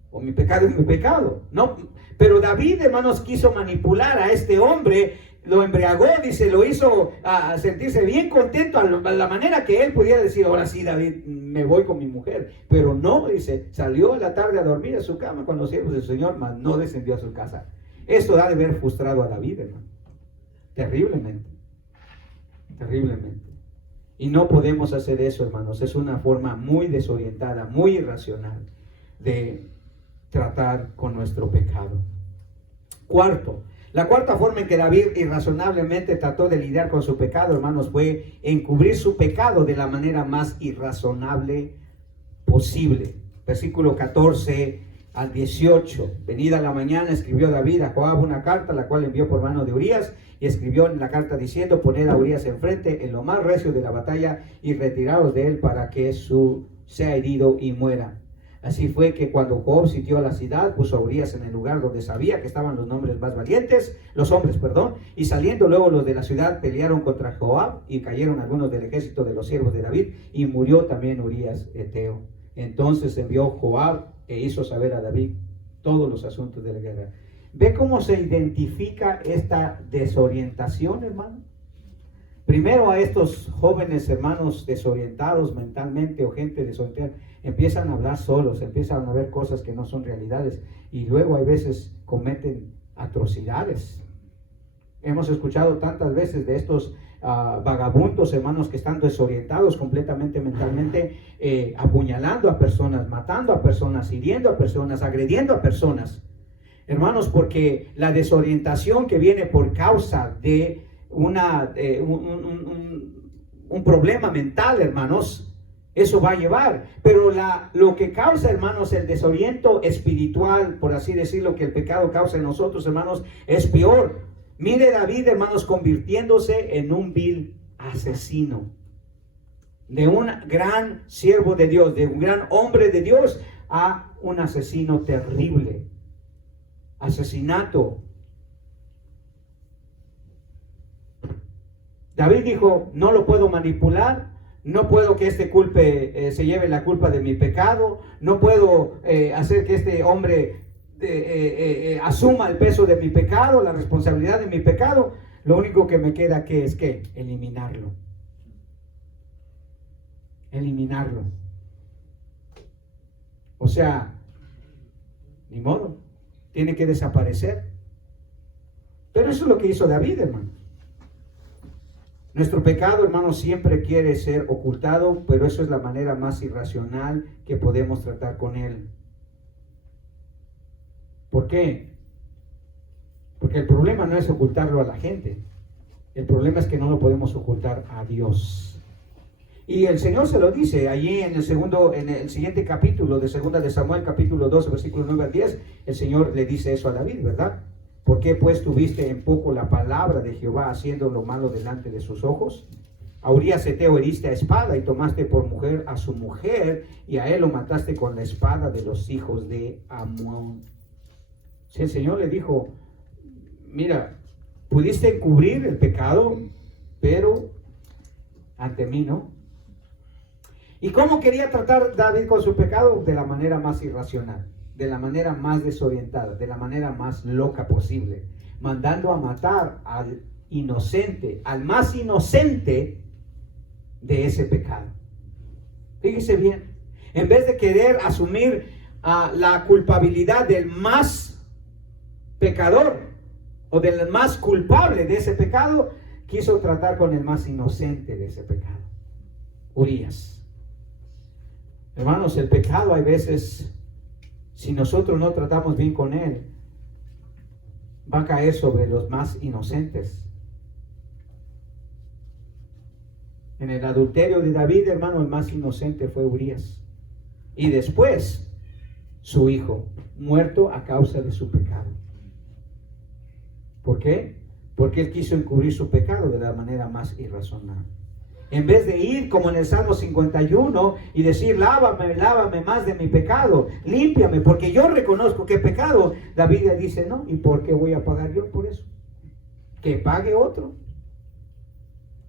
O mi pecado es mi pecado. No. Pero David, hermanos, quiso manipular a este hombre, lo embriagó, dice, lo hizo a sentirse bien contento a la manera que él pudiera decir, ahora sí, David, me voy con mi mujer. Pero no, dice, salió a la tarde a dormir a su cama con los siervos del Señor, mas no descendió a su casa. Esto ha de haber frustrado a David, hermano. Terriblemente. Terriblemente. Y no podemos hacer eso, hermanos. Es una forma muy desorientada, muy irracional de tratar con nuestro pecado. Cuarto, la cuarta forma en que David irrazonablemente trató de lidiar con su pecado, hermanos, fue encubrir su pecado de la manera más irrazonable posible. Versículo 14 al 18. Venida la mañana, escribió David a Joab una carta, la cual envió por mano de Urías, y escribió en la carta diciendo, poned a Urías enfrente en lo más recio de la batalla y retiraos de él para que sea herido y muera. Así fue que cuando Joab sitió a la ciudad, puso a Urías en el lugar donde sabía que estaban los hombres más valientes, y saliendo luego los de la ciudad pelearon contra Joab y cayeron algunos del ejército de los siervos de David, y murió también Urías Eteo. Entonces envió Joab e hizo saber a David todos los asuntos de la guerra. ¿Ve cómo se identifica esta desorientación, hermano? Primero a estos jóvenes hermanos desorientados mentalmente o gente desorientada, empiezan a hablar solos, empiezan a ver cosas que no son realidades y luego hay veces cometen atrocidades. Hemos escuchado tantas veces de estos vagabundos, hermanos, que están desorientados completamente mentalmente, apuñalando a personas, matando a personas, hiriendo a personas, agrediendo a personas. Hermanos, porque la desorientación que viene por causa de un problema mental, hermanos, eso va a llevar. Pero lo que causa, hermanos, el desoriento espiritual, por así decirlo, que el pecado causa en nosotros, hermanos, es peor. Mire David, hermanos, convirtiéndose en un vil asesino. De un gran siervo de Dios, de un gran hombre de Dios, a un asesino terrible. Asesinato. David dijo, no lo puedo manipular, no puedo que este se lleve la culpa de mi pecado, no puedo hacer que este hombre asuma el peso de mi pecado, la responsabilidad de mi pecado. Lo único que me queda que es que eliminarlo. Eliminarlo. O sea, ni modo, tiene que desaparecer. Pero eso es lo que hizo David, hermano. Nuestro pecado, hermano, siempre quiere ser ocultado, pero eso es la manera más irracional que podemos tratar con él. ¿Por qué? Porque el problema no es ocultarlo a la gente. El problema es que no lo podemos ocultar a Dios. Y el Señor se lo dice allí en el siguiente capítulo de 2 de Samuel, capítulo 12, versículos 9 al 10. El Señor le dice eso a David, ¿verdad? ¿Por qué pues tuviste en poco la palabra de Jehová haciendo lo malo delante de sus ojos? A Urías Eteo heriste a espada y tomaste por mujer a su mujer y a él lo mataste con la espada de los hijos de Amón. Si el Señor le dijo, mira, pudiste encubrir el pecado, pero ante mí no. ¿Y cómo quería tratar David con su pecado? De la manera más irracional, de la manera más desorientada, de la manera más loca posible, mandando a matar al inocente, al más inocente de ese pecado. Fíjese bien, en vez de querer asumir la culpabilidad del más pecador o del más culpable de ese pecado, quiso tratar con el más inocente de ese pecado, Urías. Hermanos, el pecado hay veces, si nosotros no tratamos bien con él, va a caer sobre los más inocentes. En el adulterio de David, hermano, el más inocente fue Urías. Y después, su hijo, muerto a causa de su pecado. ¿Por qué? Porque él quiso encubrir su pecado de la manera más irracional. En vez de ir como en el Salmo 51 y decir, lávame, lávame más de mi pecado, límpiame, porque yo reconozco que he pecado. David le dice, no, ¿y por qué voy a pagar yo por eso? Que pague otro.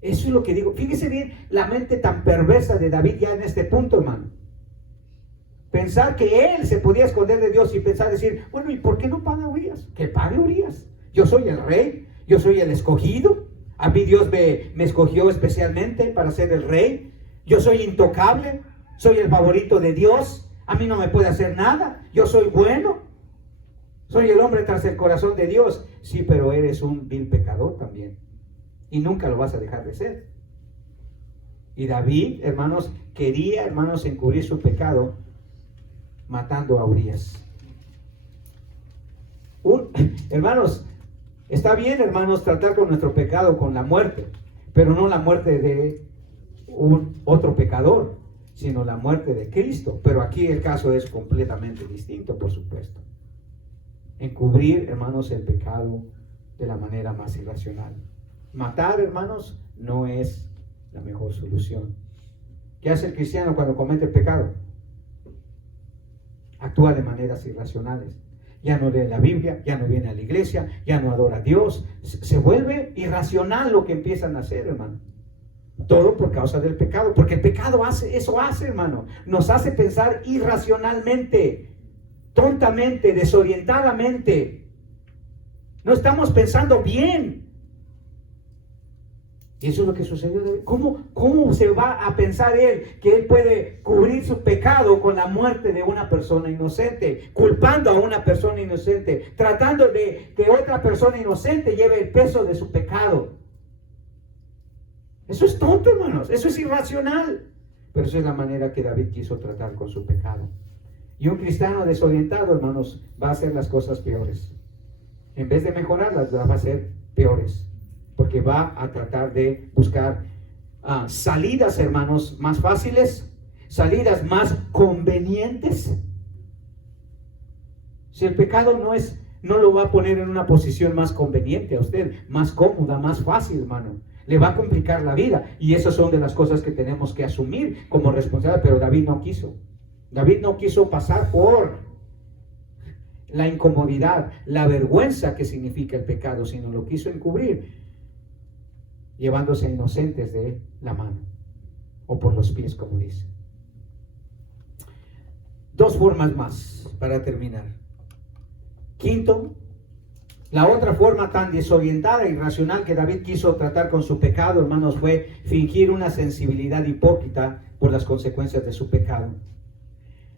Eso es lo que digo. Fíjese bien la mente tan perversa de David ya en este punto, hermano. Pensar que él se podía esconder de Dios y pensar, decir, bueno, ¿y por qué no paga Urías? Que pague Urías. Yo soy el rey, yo soy el escogido. A mí Dios me escogió especialmente para ser el rey. Yo soy intocable, soy el favorito de Dios. A mí no me puede hacer nada. Yo soy bueno. Soy el hombre tras el corazón de Dios. Sí, pero eres un vil pecador también. Y nunca lo vas a dejar de ser. Y David, hermanos, quería, hermanos, encubrir su pecado matando a Urías. Hermanos, está bien, hermanos, tratar con nuestro pecado con la muerte, pero no la muerte de otro pecador, sino la muerte de Cristo. Pero aquí el caso es completamente distinto, por supuesto. Encubrir, hermanos, el pecado de la manera más irracional. Matar, hermanos, no es la mejor solución. ¿Qué hace el cristiano cuando comete el pecado? Actúa de maneras irracionales. Ya no lee la Biblia, ya no viene a la iglesia, ya no adora a Dios. Se vuelve irracional lo que empiezan a hacer, hermano. Todo por causa del pecado, porque el pecado eso hace, hermano, nos hace pensar irracionalmente, tontamente, desorientadamente. No estamos pensando bien. Y eso es lo que sucedió. ¿Cómo se va a pensar él que él puede cubrir su pecado con la muerte de una persona inocente, culpando a una persona inocente, tratando de que otra persona inocente lleve el peso de su pecado? Eso es tonto, hermanos. Eso es irracional. Pero esa es la manera que David quiso tratar con su pecado. Y un cristiano desorientado, hermanos, va a hacer las cosas peores. En vez de mejorarlas, las va a hacer peores. Porque va a tratar de buscar salidas, hermanos, más fáciles, salidas más convenientes. Si el pecado no lo va a poner en una posición más conveniente a usted, más cómoda, más fácil, hermano. Le va a complicar la vida. Y esas son de las cosas que tenemos que asumir como responsable. Pero David no quiso. David no quiso pasar por la incomodidad, la vergüenza que significa el pecado, sino lo quiso encubrir, llevándose a inocentes de la mano o por los pies, como dice. Dos formas más para terminar. Quinto, la otra forma tan desorientada e irracional que David quiso tratar con su pecado, hermanos, fue fingir una sensibilidad hipócrita por las consecuencias de su pecado.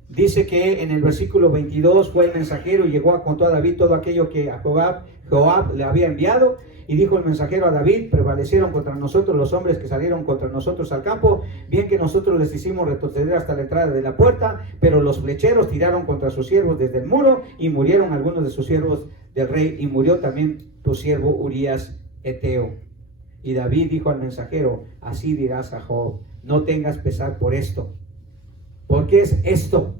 Dice que en el versículo 22 fue el mensajero y llegó a contar a David todo aquello que a Joab le había enviado. Y dijo el mensajero a David: prevalecieron contra nosotros los hombres que salieron contra nosotros al campo, bien que nosotros les hicimos retroceder hasta la entrada de la puerta, pero los flecheros tiraron contra sus siervos desde el muro, y murieron algunos de sus siervos del rey, y murió también tu siervo Urías Eteo. Y David dijo al mensajero: así dirás a Joab, no tengas pesar por esto. ¿Por qué es esto?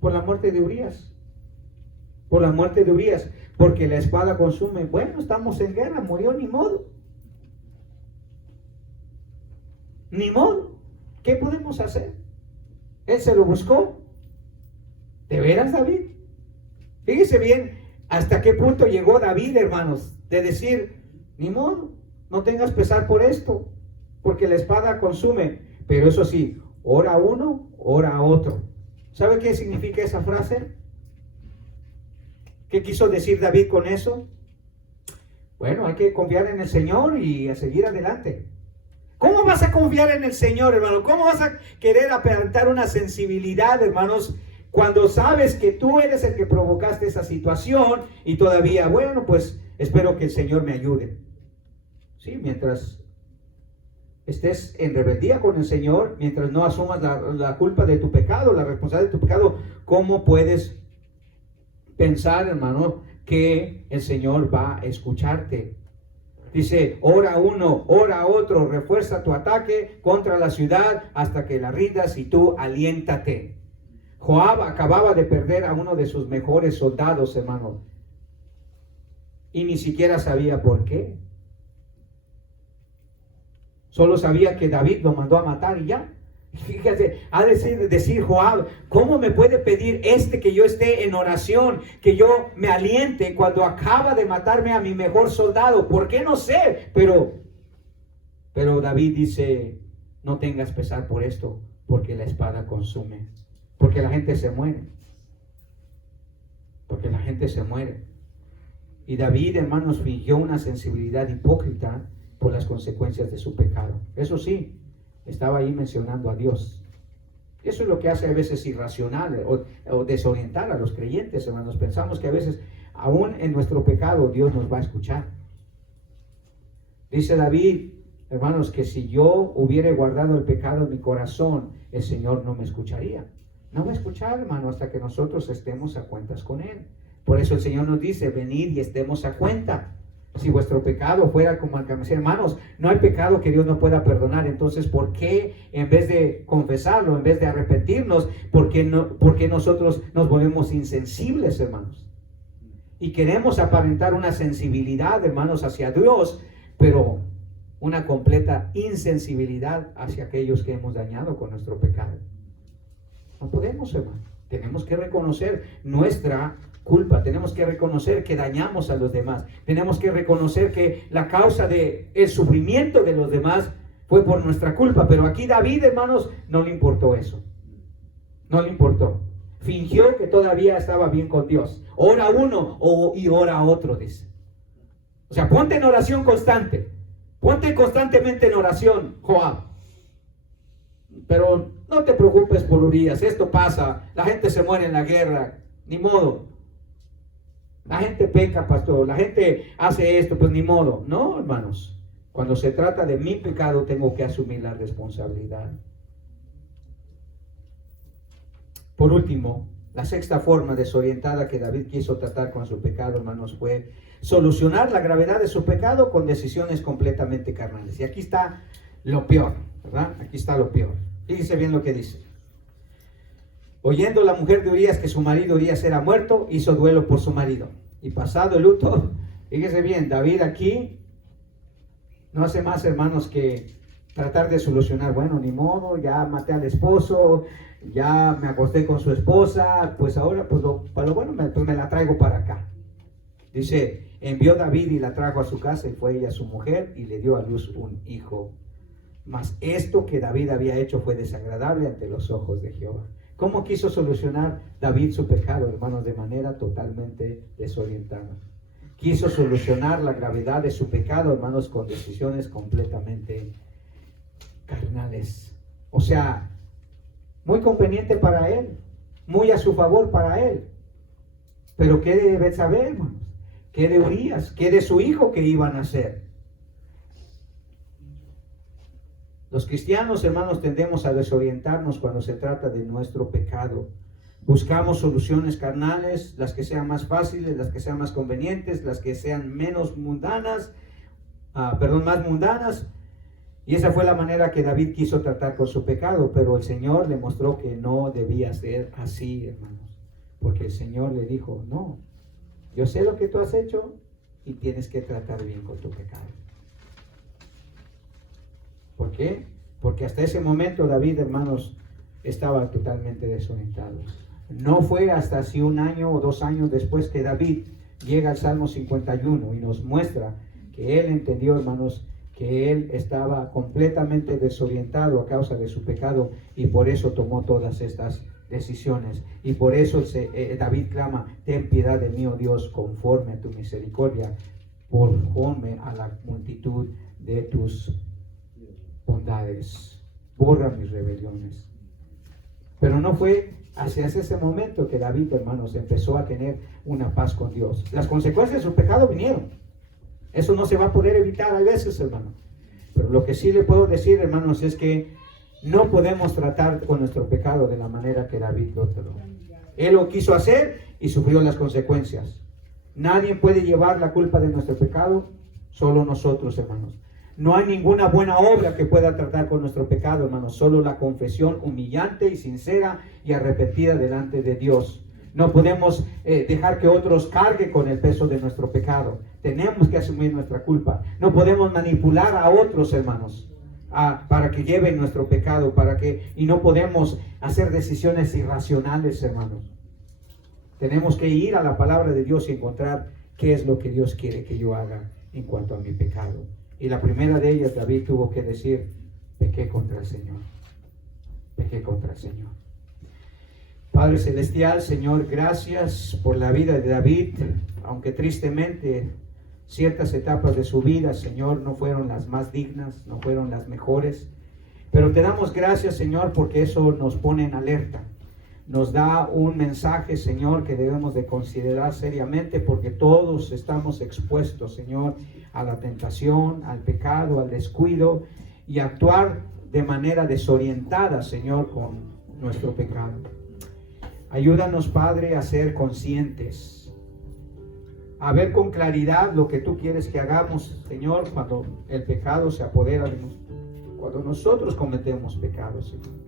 Por la muerte de Urías. Por la muerte de Urías. Porque la espada consume. Bueno, estamos en guerra, murió, ni modo. Ni modo. ¿Qué podemos hacer? Él se lo buscó. ¿De veras, David? Fíjese bien hasta qué punto llegó David, hermanos, de decir: ni modo, no tengas pesar por esto, porque la espada consume. Pero eso sí, ora uno, ora otro. ¿Sabe qué significa esa frase? ¿Qué quiso decir David con eso? Bueno, hay que confiar en el Señor y a seguir adelante. ¿Cómo vas a confiar en el Señor, hermano? ¿Cómo vas a querer aparentar una sensibilidad, hermanos, cuando sabes que tú eres el que provocaste esa situación y todavía, bueno, pues espero que el Señor me ayude? Sí, mientras estés en rebeldía con el Señor, mientras no asumas la culpa de tu pecado, la responsabilidad de tu pecado, ¿cómo puedes pensar, hermano, que el Señor va a escucharte? Dice: ora uno, ora otro, refuerza tu ataque contra la ciudad hasta que la rindas, y tú aliéntate. Joab acababa de perder a uno de sus mejores soldados, hermano, y ni siquiera sabía por qué. Solo sabía que David lo mandó a matar y ya. Fíjate, ha de decir Joab: ¿cómo me puede pedir que yo esté en oración, que yo me aliente cuando acaba de matarme a mi mejor soldado? ¿Por qué? No sé, pero David dice: no tengas pesar por esto, porque la espada consume, porque la gente se muere, porque la gente se muere. Y David, hermanos, fingió una sensibilidad hipócrita por las consecuencias de su pecado. Eso sí, estaba ahí mencionando a Dios. Eso es lo que hace a veces irracional o desorientar a los creyentes, hermanos. Pensamos que a veces, aún en nuestro pecado, Dios nos va a escuchar. Dice David, hermanos, que si yo hubiera guardado el pecado en mi corazón, el Señor no me escucharía. No va a escuchar, hermano, hasta que nosotros estemos a cuentas con Él. Por eso el Señor nos dice: venid y estemos a cuenta. Si vuestro pecado fuera como el carmesí, hermanos, no hay pecado que Dios no pueda perdonar. Entonces, ¿por qué en vez de confesarlo, en vez de arrepentirnos, por qué nosotros nos volvemos insensibles, hermanos? Y queremos aparentar una sensibilidad, hermanos, hacia Dios, pero una completa insensibilidad hacia aquellos que hemos dañado con nuestro pecado. No podemos, hermano. Tenemos que reconocer nuestra culpa, tenemos que reconocer que dañamos a los demás, tenemos que reconocer que la causa del sufrimiento de los demás fue por nuestra culpa. Pero aquí David, hermanos, no le importó eso. No le importó. Fingió que todavía estaba bien con Dios. Ora uno y ora otro, dice. O sea, ponte en oración constante. Ponte constantemente en oración, Joab. Pero no te preocupes por Urías. Esto pasa. La gente se muere en la guerra. Ni modo. La gente peca, pastor. La gente hace esto. Pues ni modo. No, hermanos. Cuando se trata de mi pecado, tengo que asumir la responsabilidad. Por último, la sexta forma desorientada que David quiso tratar con su pecado, hermanos, fue solucionar la gravedad de su pecado con decisiones completamente carnales. Y aquí está lo peor, ¿verdad? Aquí está lo peor. Fíjese bien lo que dice. Oyendo la mujer de Urías que su marido Urías era muerto, hizo duelo por su marido. Y pasado el luto, fíjese bien, David aquí no hace más, hermanos, que tratar de solucionar. Bueno, ni modo, ya maté al esposo, ya me acosté con su esposa, pues ahora, pues me la traigo para acá. Dice, envió David y la trajo a su casa y fue ella su mujer y le dio a luz un hijo. Mas esto que David había hecho fue desagradable ante los ojos de Jehová. ¿Cómo quiso solucionar David su pecado, hermanos? De manera totalmente desorientada. Quiso solucionar la gravedad de su pecado, hermanos, con decisiones completamente carnales. O sea, muy conveniente para él, muy a su favor para él. Pero ¿qué de Betsabé, hermanos? ¿Qué de Urías? ¿Qué de su hijo que iban a hacer? Los cristianos, hermanos, tendemos a desorientarnos cuando se trata de nuestro pecado. Buscamos soluciones carnales, las que sean más fáciles, las que sean más convenientes, las que sean menos mundanas, más mundanas. Y esa fue la manera que David quiso tratar con su pecado, pero el Señor le mostró que no debía ser así, hermanos. Porque el Señor le dijo, no, yo sé lo que tú has hecho y tienes que tratar bien con tu pecado. ¿Por qué? Porque hasta ese momento David, hermanos, estaba totalmente desorientado. No fue hasta así 1 año o 2 años después que David llega al Salmo 51 y nos muestra que él entendió, hermanos, que él estaba completamente desorientado a causa de su pecado y por eso tomó todas estas decisiones. Y por eso David clama, ten piedad de mí, oh Dios, conforme a tu misericordia, conforme a la multitud de tus bondades. Borra mis rebeliones. Pero no fue hacia ese momento que David, hermanos, empezó a tener una paz con Dios. Las consecuencias de su pecado vinieron. Eso no se va a poder evitar a veces, hermano. Pero lo que sí le puedo decir, hermanos, es que no podemos tratar con nuestro pecado de la manera que David lo trató. Él lo quiso hacer y sufrió las consecuencias. Nadie puede llevar la culpa de nuestro pecado, solo nosotros, hermanos. No hay ninguna buena obra que pueda tratar con nuestro pecado, hermanos. Solo la confesión humillante y sincera y arrepentida delante de Dios. No podemos dejar que otros carguen con el peso de nuestro pecado. Tenemos que asumir nuestra culpa. No podemos manipular a otros, hermanos, para que lleven nuestro pecado, y no podemos hacer decisiones irracionales, hermanos. Tenemos que ir a la palabra de Dios y encontrar qué es lo que Dios quiere que yo haga en cuanto a mi pecado. Y la primera de ellas, David tuvo que decir, pequé contra el Señor. Pequé contra el Señor. Padre Celestial, Señor, gracias por la vida de David, aunque tristemente ciertas etapas de su vida, Señor, no fueron las más dignas, no fueron las mejores, pero te damos gracias, Señor, porque eso nos pone en alerta, nos da un mensaje, Señor, que debemos de considerar seriamente, porque todos estamos expuestos, Señor, a la tentación, al pecado, al descuido, y actuar de manera desorientada, Señor, con nuestro pecado. Ayúdanos, Padre, a ser conscientes, a ver con claridad lo que tú quieres que hagamos, Señor, cuando el pecado se apodera de nosotros, cuando nosotros cometemos pecados, Señor.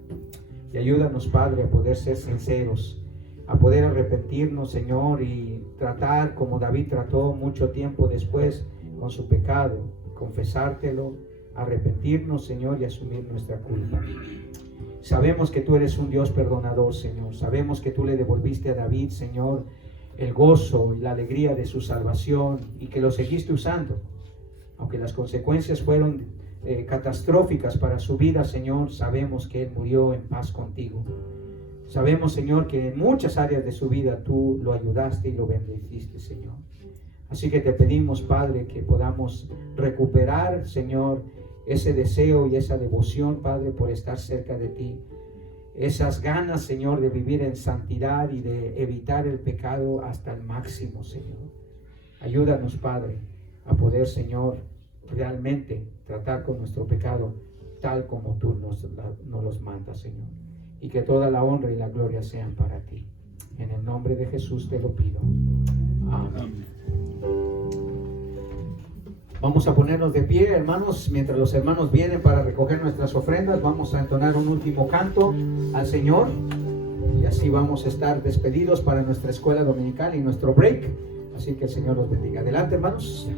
Y ayúdanos, Padre, a poder ser sinceros, a poder arrepentirnos, Señor, y tratar como David trató mucho tiempo después con su pecado, confesártelo, arrepentirnos, Señor, y asumir nuestra culpa. Sabemos que tú eres un Dios perdonador, Señor. Sabemos que tú le devolviste a David, Señor, el gozo y la alegría de su salvación y que lo seguiste usando. Aunque las consecuencias fueron catastróficas para su vida, Señor, sabemos que Él murió en paz contigo. Sabemos, Señor, que en muchas áreas de su vida tú lo ayudaste y lo bendeciste, Señor. Así que te pedimos, Padre, que podamos recuperar, Señor, ese deseo y esa devoción, Padre, por estar cerca de ti. Esas ganas, Señor, de vivir en santidad y de evitar el pecado hasta el máximo, Señor. Ayúdanos, Padre, a poder, Señor, realmente tratar con nuestro pecado tal como tú nos los mandas, Señor. Y que toda la honra y la gloria sean para ti. En el nombre de Jesús te lo pido. Amén. Vamos a ponernos de pie, hermanos. Mientras los hermanos vienen para recoger nuestras ofrendas, vamos a entonar un último canto al Señor. Y así vamos a estar despedidos para nuestra escuela dominical y nuestro break. Así que el Señor los bendiga. Adelante, hermanos.